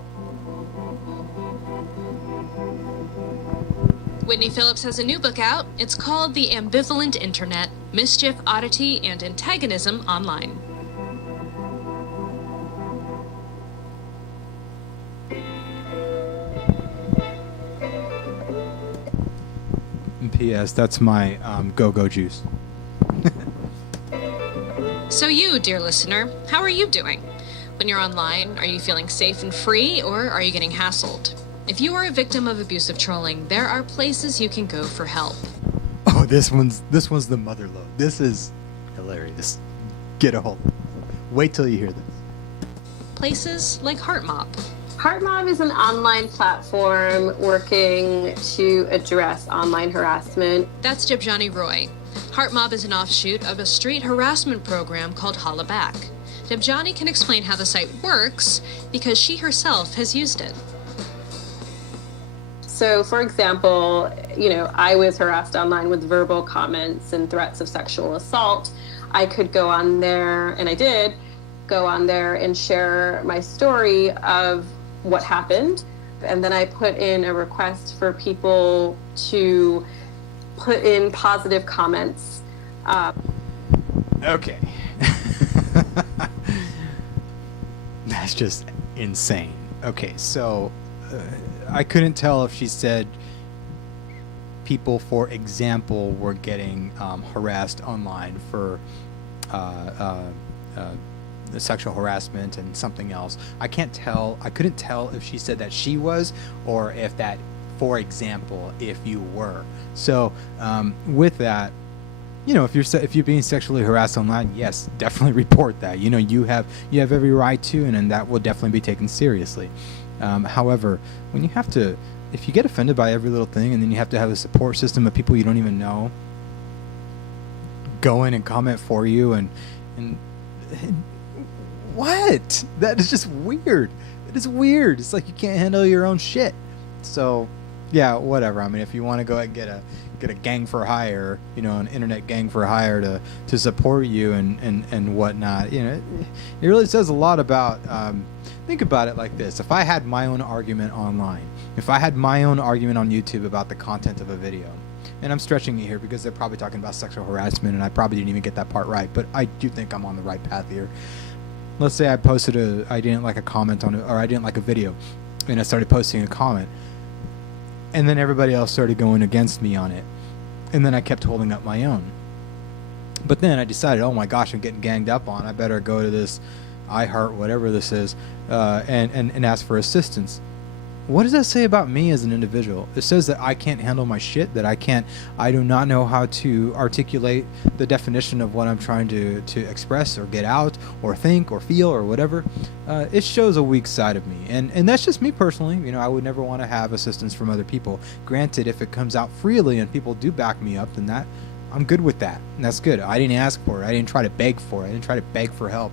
Whitney Phillips has a new book out. It's called The Ambivalent Internet: Mischief, Oddity, and Antagonism Online. P.S. That's my go-go juice. So you, dear listener, how are you doing? When you're online, are you feeling safe and free, or are you getting hassled? If you are a victim of abusive trolling, there are places you can go for help. Oh, this one's the mother lode. This is hilarious. Get a hold. Wait till you hear this. Places like HeartMob. HeartMob is an online platform working to address online harassment. That's Debjani Roy. HeartMob is an offshoot of a street harassment program called Holla Back. Debjani can explain how the site works because she herself has used it. So, for example, I was harassed online with verbal comments and threats of sexual assault. I could go on there, and I did go on there and share my story of what happened. And then I put in a request for people to put in positive comments. Okay. That's just insane. Okay, so I couldn't tell if she said people, for example, were getting harassed online for the sexual harassment and something else. I couldn't tell if she said that she was, or if that, for example, if you were. So with that, if you're being sexually harassed online, yes, definitely report that. You have every right to, and that will definitely be taken seriously. However, if you get offended by every little thing, and then you have to have a support system of people you don't even know go in and comment for you, and what? That is just weird. It is weird. It's like you can't handle your own shit. So, yeah, whatever. I mean, if you want to go and get a gang for hire, an internet gang for hire to support you and whatnot, it really says a lot about. Think about it like this: if I had my own argument online, if I had my own argument on YouTube about the content of a video, and I'm stretching it here because they're probably talking about sexual harassment, and I probably didn't even get that part right, but I do think I'm on the right path here. Let's say I posted I didn't like a comment on it, or I didn't like a video, and I started posting a comment, and then everybody else started going against me on it, and then I kept holding up my own. But then I decided, oh my gosh, I'm getting ganged up on. I better go to this iHeart, whatever this is, and ask for assistance. What does that say about me as an individual? It says that I can't handle my shit, that I do not know how to articulate the definition of what I'm trying to express or get out or think or feel or whatever. It shows a weak side of me. And that's just me personally. I would never want to have assistance from other people. Granted, if it comes out freely and people do back me up, then I'm good with that. And that's good. I didn't ask for it. I didn't try to beg for it. I didn't try to beg for help.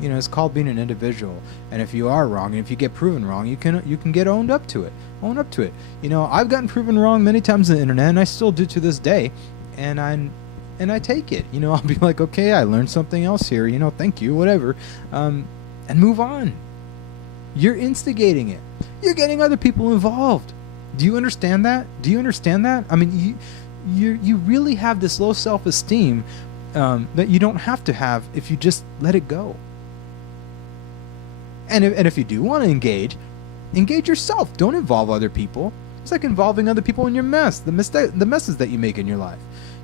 It's called being an individual. And if you are wrong, and if you get proven wrong, you can get owned up to it. Own up to it. I've gotten proven wrong many times on the internet, and I still do to this day. And I take it. I'll be like, okay, I learned something else here. Thank you, whatever. And move on. You're instigating it. You're getting other people involved. Do you understand that? I mean, you really have this low self-esteem that you don't have to have if you just let it go. And if you do want to engage yourself. Don't involve other people. It's like involving other people in your mess, the messes that you make in your life.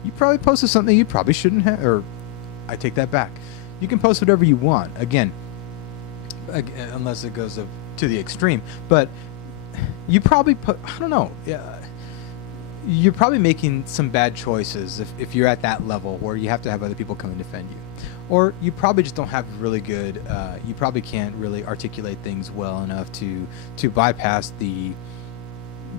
You probably posted something you probably shouldn't have, or I take that back. You can post whatever you want. Again, unless it goes to the extreme. But you probably I don't know. You're probably making some bad choices if you're at that level where you have to have other people come and defend you. Or you probably just don't have really good, you probably can't really articulate things well enough to bypass the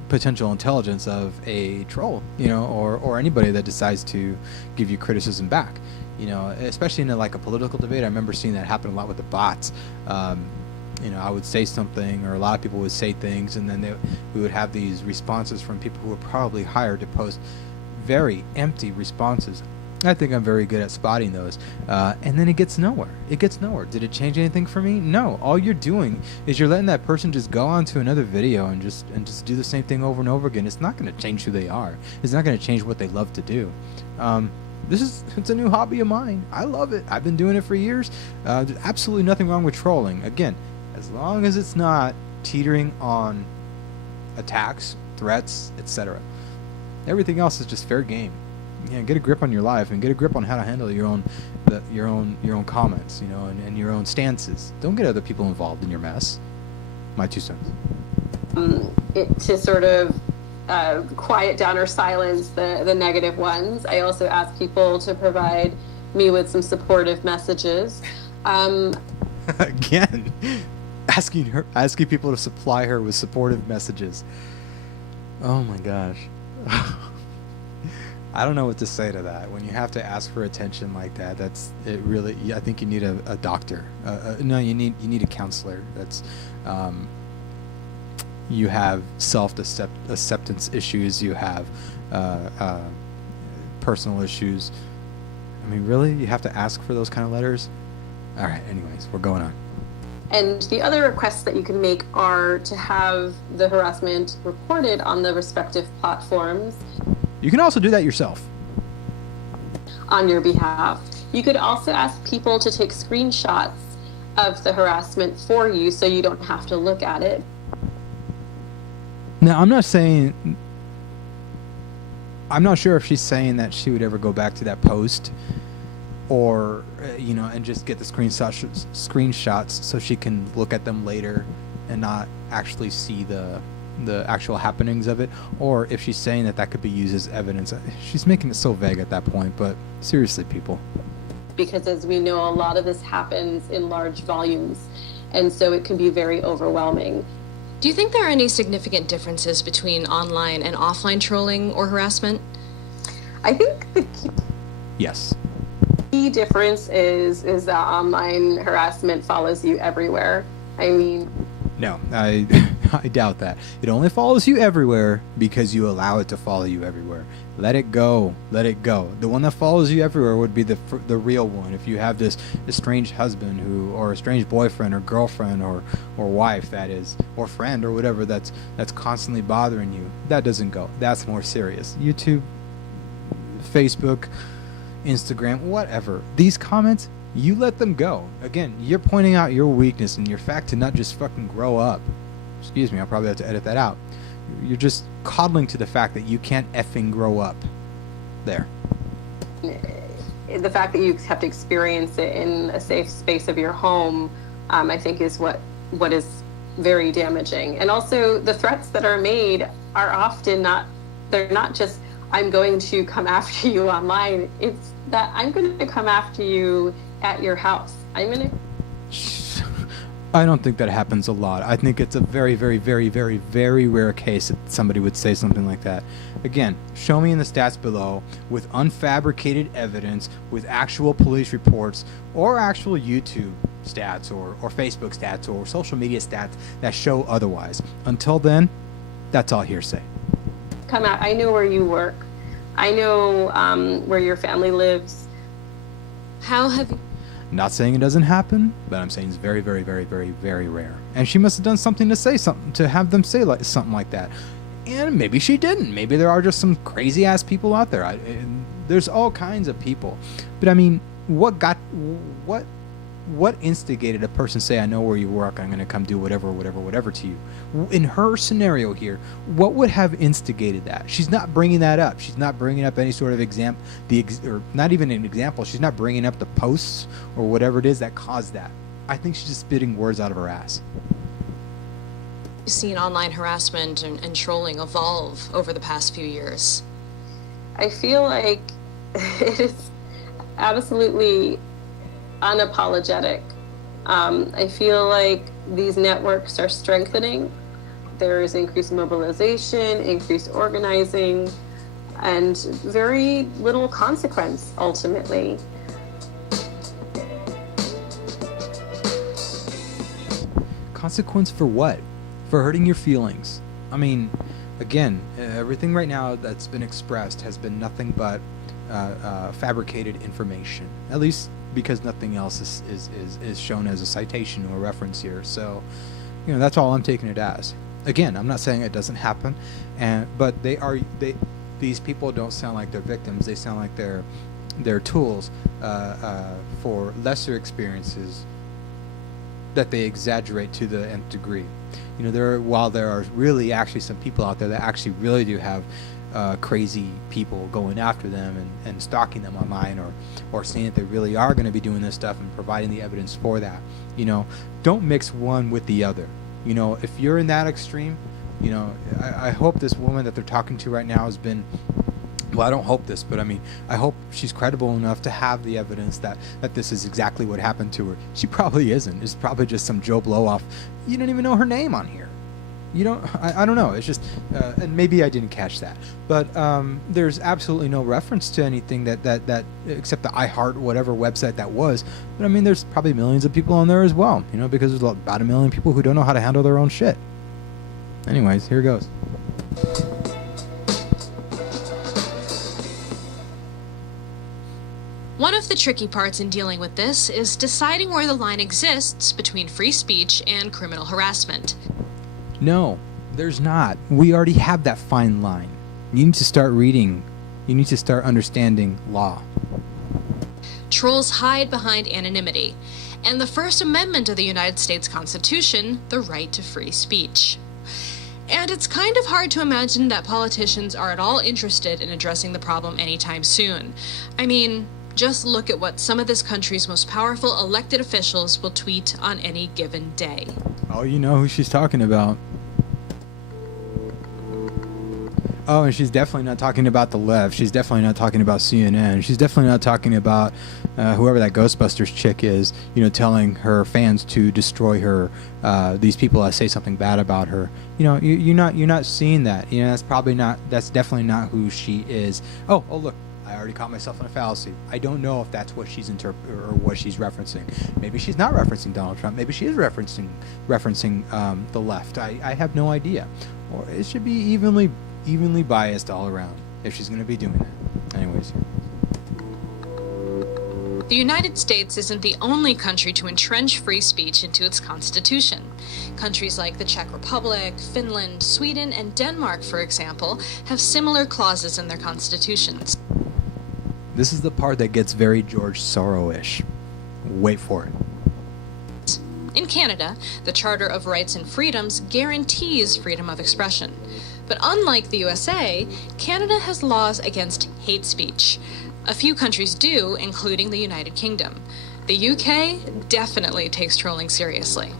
potential intelligence of a troll, or anybody that decides to give you criticism back. Especially in a political debate. I remember seeing that happen a lot with the bots. I would say something, or a lot of people would say things, and then we would have these responses from people who were probably hired to post very empty responses. I think I'm very good at spotting those. And then it gets nowhere. Did it change anything for me? No. All you're doing is you're letting that person just go on to another video and just do the same thing over and over again. It's not going to change who they are. It's not going to change what they love to do. It's a new hobby of mine. I love it. I've been doing it for years. There's absolutely nothing wrong with trolling. Again, as long as it's not teetering on attacks, threats, etc. Everything else is just fair game. Get a grip on your life and get a grip on how to handle your own comments, and your own stances. Don't get other people involved in your mess. My 2 cents. To sort of quiet down or silence the negative ones, I also ask people to provide me with some supportive messages. Again, asking people to supply her with supportive messages. Oh my gosh. I don't know what to say to that. When you have to ask for attention like that, I think you need a doctor. No, you need a counselor. You have self-acceptance issues. You have personal issues. I mean, really? You have to ask for those kind of letters? All right, anyways, we're going on. And the other requests that you can make are to have the harassment reported on the respective platforms. You can also do that yourself. On your behalf. You could also ask people to take screenshots of the harassment for you so you don't have to look at it. Now, I'm not sure if she's saying that she would ever go back to that post or, and just get the screenshots so she can look at them later and not actually see the actual happenings of it, or if she's saying that could be used as evidence. She's making it so vague at that point, but seriously, people. Because as we know, a lot of this happens in large volumes, and so it can be very overwhelming. Do you think there are any significant differences between online and offline trolling or harassment? I think the key difference is that online harassment follows you everywhere. I mean... No, I doubt that. It only follows you everywhere because you allow it to follow you everywhere. Let it go. Let it go. The one that follows you everywhere would be the real one. If you have this estranged husband or estranged boyfriend or girlfriend or wife, that is, or friend or whatever that's constantly bothering you, that doesn't go. That's more serious. YouTube, Facebook, Instagram, whatever. These comments, you let them go. Again, you're pointing out your weakness and your fact to not just fucking grow up. Excuse me, I'll probably have to edit that out. You're just coddling to the fact that you can't effing grow up. There. The fact that you have to experience it in a safe space of your home, I think is what is very damaging. And also the threats that are made are often they're not just, I'm going to come after you online. It's that I'm going to come after you at your house. I don't think that happens a lot. I think it's a very, very, very, very, very rare case that somebody would say something like that. Again, show me in the stats below with unfabricated evidence, with actual police reports, or actual YouTube stats, or Facebook stats, or social media stats that show otherwise. Until then, that's all hearsay. Come out. I know where you work. I know where your family lives. How have you... Not saying it doesn't happen, but I'm saying it's very, very, very, very, very rare. And she must have done something to have them say something like that. And maybe she didn't. Maybe there are just some crazy ass people out there. There's all kinds of people. But I mean, what instigated a person to say, I know where you work, I'm going to come do whatever to you? In her scenario here, what would have instigated that? She's not bringing that up. She's not bringing up any sort of example, or not even an example. She's not bringing up the posts or whatever it is that caused that. I think she's just spitting words out of her ass. You've seen online harassment and trolling evolve over the past few years. I feel like it is absolutely unapologetic. I feel like these networks are strengthening. There is increased mobilization, increased organizing, and very little consequence ultimately. Consequence for what? For hurting your feelings. I mean, again, everything right now that's been expressed has been nothing but fabricated information. At least because nothing else is shown as a citation or a reference here. So, that's all I'm taking it as. Again, I'm not saying it doesn't happen, but these people don't sound like they're victims. They sound like they're tools for lesser experiences that they exaggerate to the nth degree. While there are really actually some people out there that actually really do have crazy people going after them and stalking them online, or saying that they really are going to be doing this stuff and providing the evidence for that. Don't mix one with the other. If you're in that extreme, I hope this woman that they're talking to right now has been, well, I don't hope this, but I hope she's credible enough to have the evidence that this is exactly what happened to her. She probably isn't. It's probably just some Joe Blow-off. You don't even know her name on here. I don't know. It's just, and maybe I didn't catch that. But there's absolutely no reference to anything that except the iHeart whatever website that was. But there's probably millions of people on there as well. Because there's about 1 million people who don't know how to handle their own shit. Anyways, here goes. One of the tricky parts in dealing with this is deciding where the line exists between free speech and criminal harassment. No, there's not. We already have that fine line. You need to start reading. You need to start understanding law. Trolls hide behind anonymity, and the First Amendment of the United States Constitution, the right to free speech. And it's kind of hard to imagine that politicians are at all interested in addressing the problem anytime soon. Just look at what some of this country's most powerful elected officials will tweet on any given day. Oh, you know who she's talking about. Oh, and she's definitely not talking about the left. She's definitely not talking about CNN. She's definitely not talking about whoever that Ghostbusters chick is, telling her fans to destroy her, these people that say something bad about her. You're not seeing that. That's definitely not who she is. Oh, look. I already caught myself in a fallacy. I don't know if that's what she's or what she's referencing. Maybe she's not referencing Donald Trump. Maybe she is referencing the left. I have no idea. Or it should be evenly biased all around if she's going to be doing that. Anyways. The United States isn't the only country to entrench free speech into its constitution. Countries like the Czech Republic, Finland, Sweden, and Denmark, for example, have similar clauses in their constitutions. This is the part that gets very George Soros-ish. Wait for it. In Canada, the Charter of Rights and Freedoms guarantees freedom of expression. But unlike the USA, Canada has laws against hate speech. A few countries do, including the United Kingdom. The UK definitely takes trolling seriously.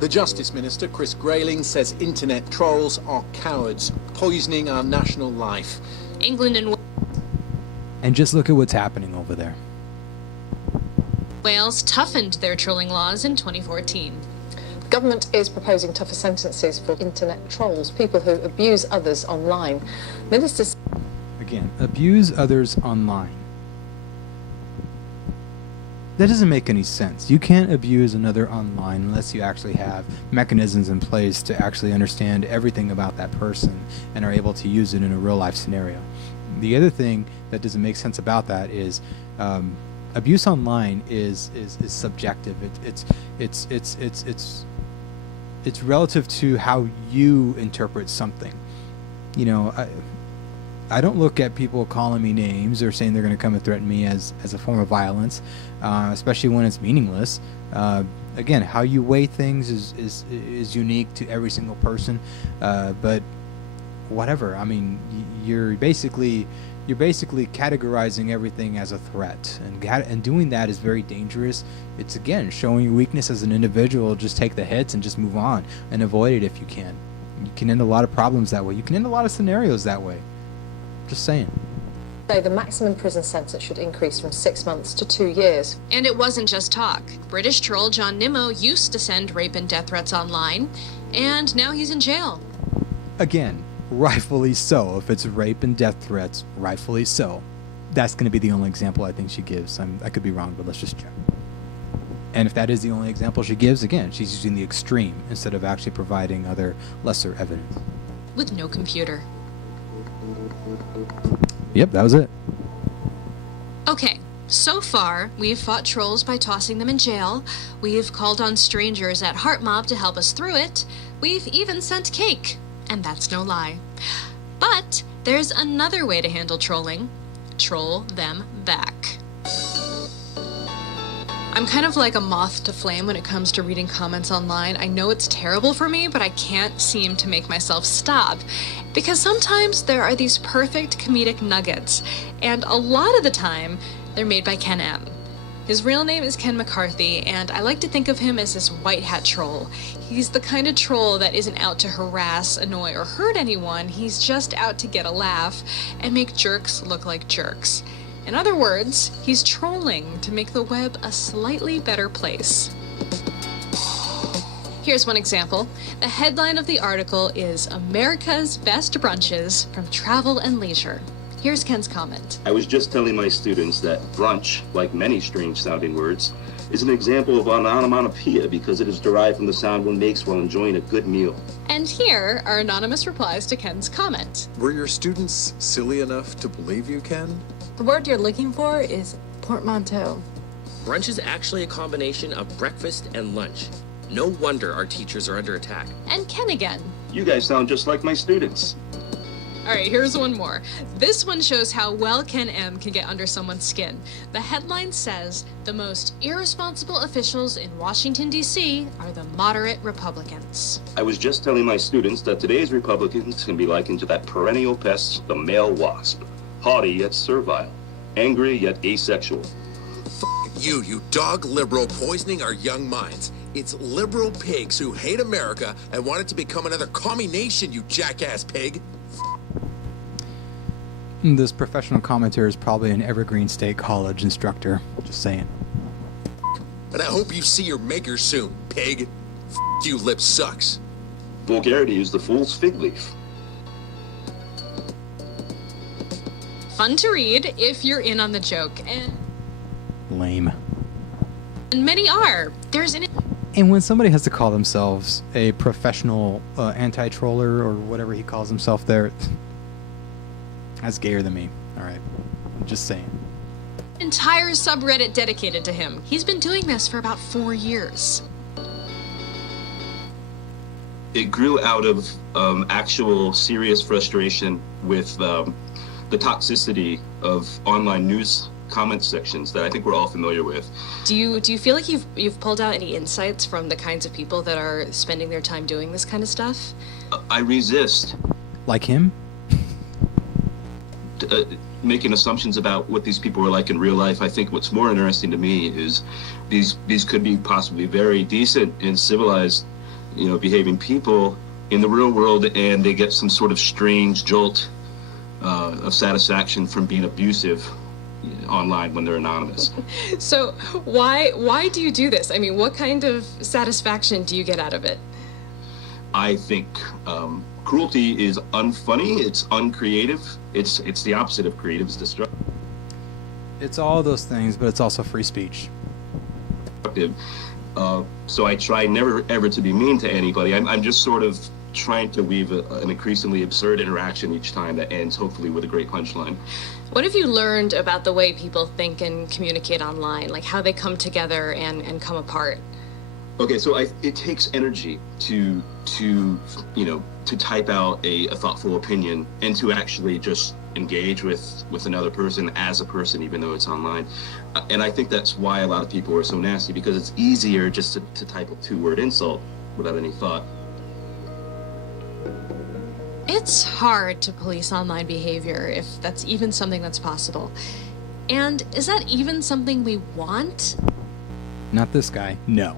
The Justice Minister, Chris Grayling, says internet trolls are cowards, poisoning our national life. England and just look at what's happening over there. Wales toughened their trolling laws in 2014. The government is proposing tougher sentences for internet trolls, people who abuse others online. Ministers... Again, abuse others online. That doesn't make any sense. You can't abuse another online unless you actually have mechanisms in place to actually understand everything about that person and are able to use it in a real life scenario. The other thing that doesn't make sense about that is abuse online is subjective. It's relative to how you interpret something. I don't look at people calling me names or saying they're going to come and threaten me as a form of violence, especially when it's meaningless. Again, how you weigh things is unique to every single person, but whatever. You're basically categorizing everything as a threat, and doing that is very dangerous. It's again showing your weakness as an individual. Just take the hits and just move on and avoid it if you can. You can end a lot of problems that way. You can end a lot of scenarios that way. Just saying. The maximum prison sentence should increase from 6 months to 2 years. And it wasn't just talk. British troll John Nimmo used to send rape and death threats online, and now he's in jail. Again, rightfully so. If it's rape and death threats, rightfully so. That's going to be the only example I think she gives. I could be wrong, but let's just check. And if that is the only example she gives, again, she's using the extreme instead of actually providing other lesser evidence. With no computer. Yep, that was it. Okay, so far, we've fought trolls by tossing them in jail. We've called on strangers at Heart Mob to help us through it. We've even sent cake. And that's no lie. But there's another way to handle trolling. Troll them back. I'm kind of like a moth to flame when it comes to reading comments online. I know it's terrible for me, but I can't seem to make myself stop. Because sometimes there are these perfect comedic nuggets, and a lot of the time, they're made by Ken M. His real name is Ken McCarthy, and I like to think of him as this white hat troll. He's the kind of troll that isn't out to harass, annoy, or hurt anyone. He's just out to get a laugh and make jerks look like jerks. In other words, he's trolling to make the web a slightly better place. Here's one example. The headline of the article is America's Best Brunches from Travel and Leisure. Here's Ken's comment. I was just telling my students that brunch, like many strange-sounding words, is an example of an onomatopoeia because it is derived from the sound one makes while enjoying a good meal. And here are anonymous replies to Ken's comment. Were your students silly enough to believe you, Ken? The word you're looking for is portmanteau. Brunch is actually a combination of breakfast and lunch. No wonder our teachers are under attack. And Ken again. You guys sound just like my students. All right, here's one more. This one shows how well Ken M can get under someone's skin. The headline says, the most irresponsible officials in Washington, D.C. are the moderate Republicans. I was just telling my students that today's Republicans can be likened to that perennial pest, the male wasp. Haughty yet servile, angry yet asexual. You dog liberal poisoning our young minds. It's liberal pigs who hate America and want it to become another commie nation, you jackass pig. This professional commentator is probably an Evergreen State College instructor. Just saying. And I hope you see your maker soon, pig. You lip sucks. Vulgarity is the fool's fig leaf. Fun to read if you're in on the joke, and Lame. many are. And when somebody has to call themselves a professional anti-troller or whatever he calls himself there, that's gayer than me. All right. I'm just saying. Entire subreddit dedicated to him. He's been doing this for about 4 years. It grew out of actual serious frustration with the toxicity of online news comment sections that I think we're all familiar with. Do you feel like you've pulled out any insights from the kinds of people that are spending their time doing this kind of stuff? I resist. Like him? Making assumptions about what these people are like in real life. I think what's more interesting to me is these could be possibly very decent and civilized, behaving people in the real world, and they get some sort of strange jolt of satisfaction from being abusive online when they're anonymous. So why do you do this? I mean, what kind of satisfaction do you get out of it? I think cruelty is unfunny, it's uncreative, it's the opposite of creative, it's destructive. It's all those things, but it's also free speech. So I try never ever to be mean to anybody. I'm just sort of trying to weave an increasingly absurd interaction each time that ends hopefully with a great punchline. What have you learned about the way people think and communicate online, like how they come together and come apart? Okay, so it takes energy to type out a thoughtful opinion and to actually just engage with another person as a person, even though it's online. And I think that's why a lot of people are so nasty, because it's easier just to type a 2-word insult without any thought. It's hard to police online behavior, if that's even something that's possible. And is that even something we want? Not this guy. No.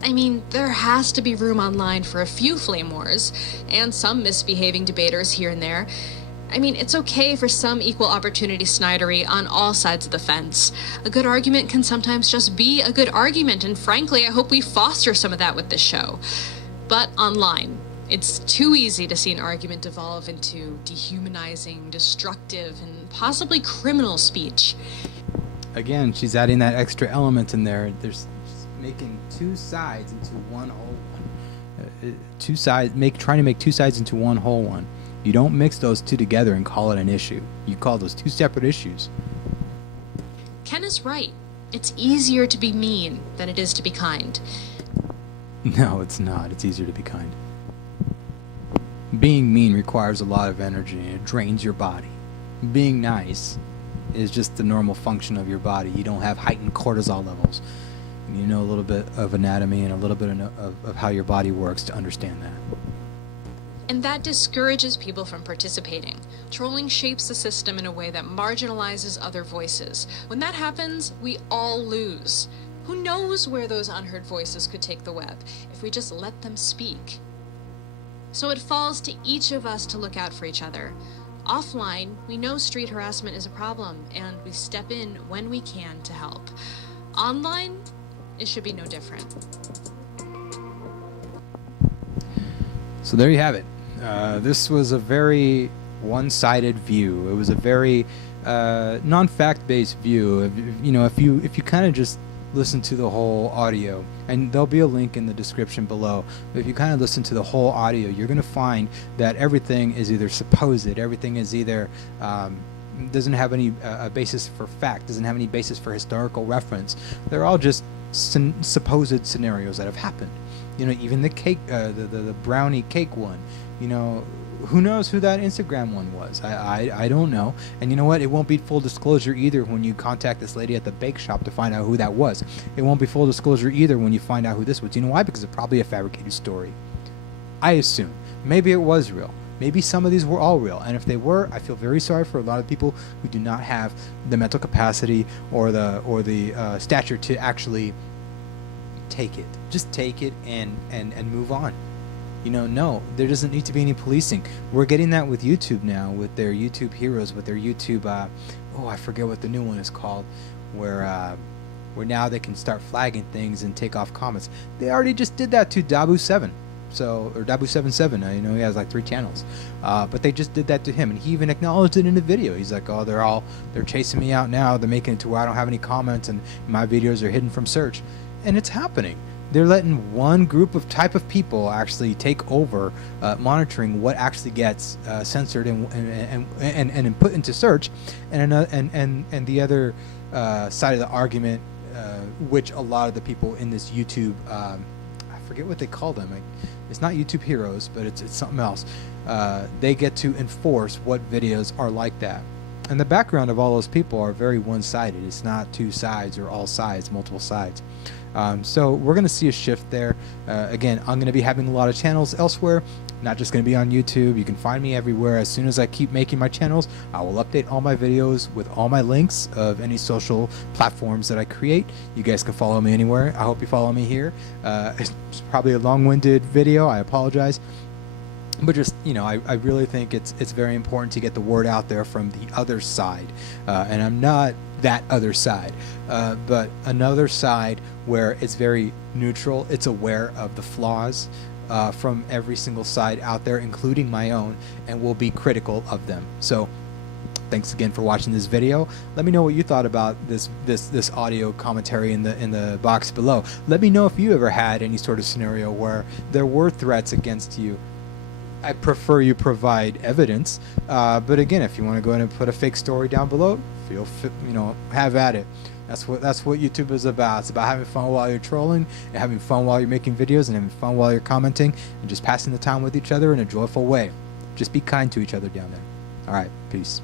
I mean, there has to be room online for a few flame wars, and some misbehaving debaters here and there. I mean, it's okay for some equal opportunity snidery on all sides of the fence. A good argument can sometimes just be a good argument, and frankly, I hope we foster some of that with this show. But online, it's too easy to see an argument evolve into dehumanizing, destructive, and possibly criminal speech. Again, she's adding that extra element in there. She's making two sides into one whole one. Trying to make two sides into one whole one. You don't mix those two together and call it an issue. You call those two separate issues. Ken is right. It's easier to be mean than it is to be kind. No, it's not. It's easier to be kind. Being mean requires a lot of energy and it drains your body. Being nice is just the normal function of your body. You don't have heightened cortisol levels. And you know a little bit of anatomy and a little bit of how your body works to understand that. And that discourages people from participating. Trolling shapes the system in a way that marginalizes other voices. When that happens, we all lose. Who knows where those unheard voices could take the web if we just let them speak? So it falls to each of us to look out for each other. Offline, we know street harassment is a problem, and we step in when we can to help. Online, it should be no different. So there you have it. This was a very one-sided view. It was a very non-fact-based view. If you kind of just listen to the whole audio, and there'll be a link in the description below, but if you kind of listen to the whole audio, you're going to find that everything is either supposed, everything is either doesn't have any basis for fact, doesn't have any basis for historical reference. They're all just supposed scenarios that have happened. Even the cake, the brownie cake one, who knows who that Instagram one was? I don't know. And you know what? It won't be full disclosure either when you contact this lady at the bake shop to find out who that was. It won't be full disclosure either when you find out who this was. You know why? Because it's probably a fabricated story. I assume. Maybe it was real. Maybe some of these were all real. And if they were, I feel very sorry for a lot of people who do not have the mental capacity or the stature to actually take it. Just take it and move on. No, there doesn't need to be any policing. We're getting that with YouTube now, with their YouTube heroes, with their YouTube, I forget what the new one is called, where now they can start flagging things and take off comments. They already just did that to Dabu7, or Dabu77. He has like 3 channels, but they just did that to him, and he even acknowledged it in the video. He's like, oh, they're chasing me out now. They're making it to where I don't have any comments, and my videos are hidden from search, and it's happening. They're letting one type of people actually take over monitoring what actually gets censored and put into search, and the other side of the argument, which a lot of the people in this YouTube, I forget what they call them. It's not YouTube heroes, but it's something else. They get to enforce what videos are like that. And the background of all those people are very one-sided. It's not 2 sides or all sides, multiple sides. So we're going to see a shift there. Again, I'm going to be having a lot of channels elsewhere, not just going to be on YouTube. You can find me everywhere. As soon as I keep making my channels, I will update all my videos with all my links of any social platforms that I create. You guys can follow me anywhere. I hope you follow me here. It's probably a long-winded video. I apologize. But just, I really think it's very important to get the word out there from the other side. And I'm not that other side, but another side where it's very neutral. It's aware of the flaws from every single side out there, including my own, and will be critical of them. So thanks again for watching this video. Let me know what you thought about this audio commentary in the box below. Let me know if you ever had any sort of scenario where there were threats against you. I prefer you provide evidence, but again, if you want to go ahead and put a fake story down below, have at it. That's what YouTube is about. It's about having fun while you're trolling, and having fun while you're making videos, and having fun while you're commenting, and just passing the time with each other in a joyful way. Just be kind to each other down there. All right, peace.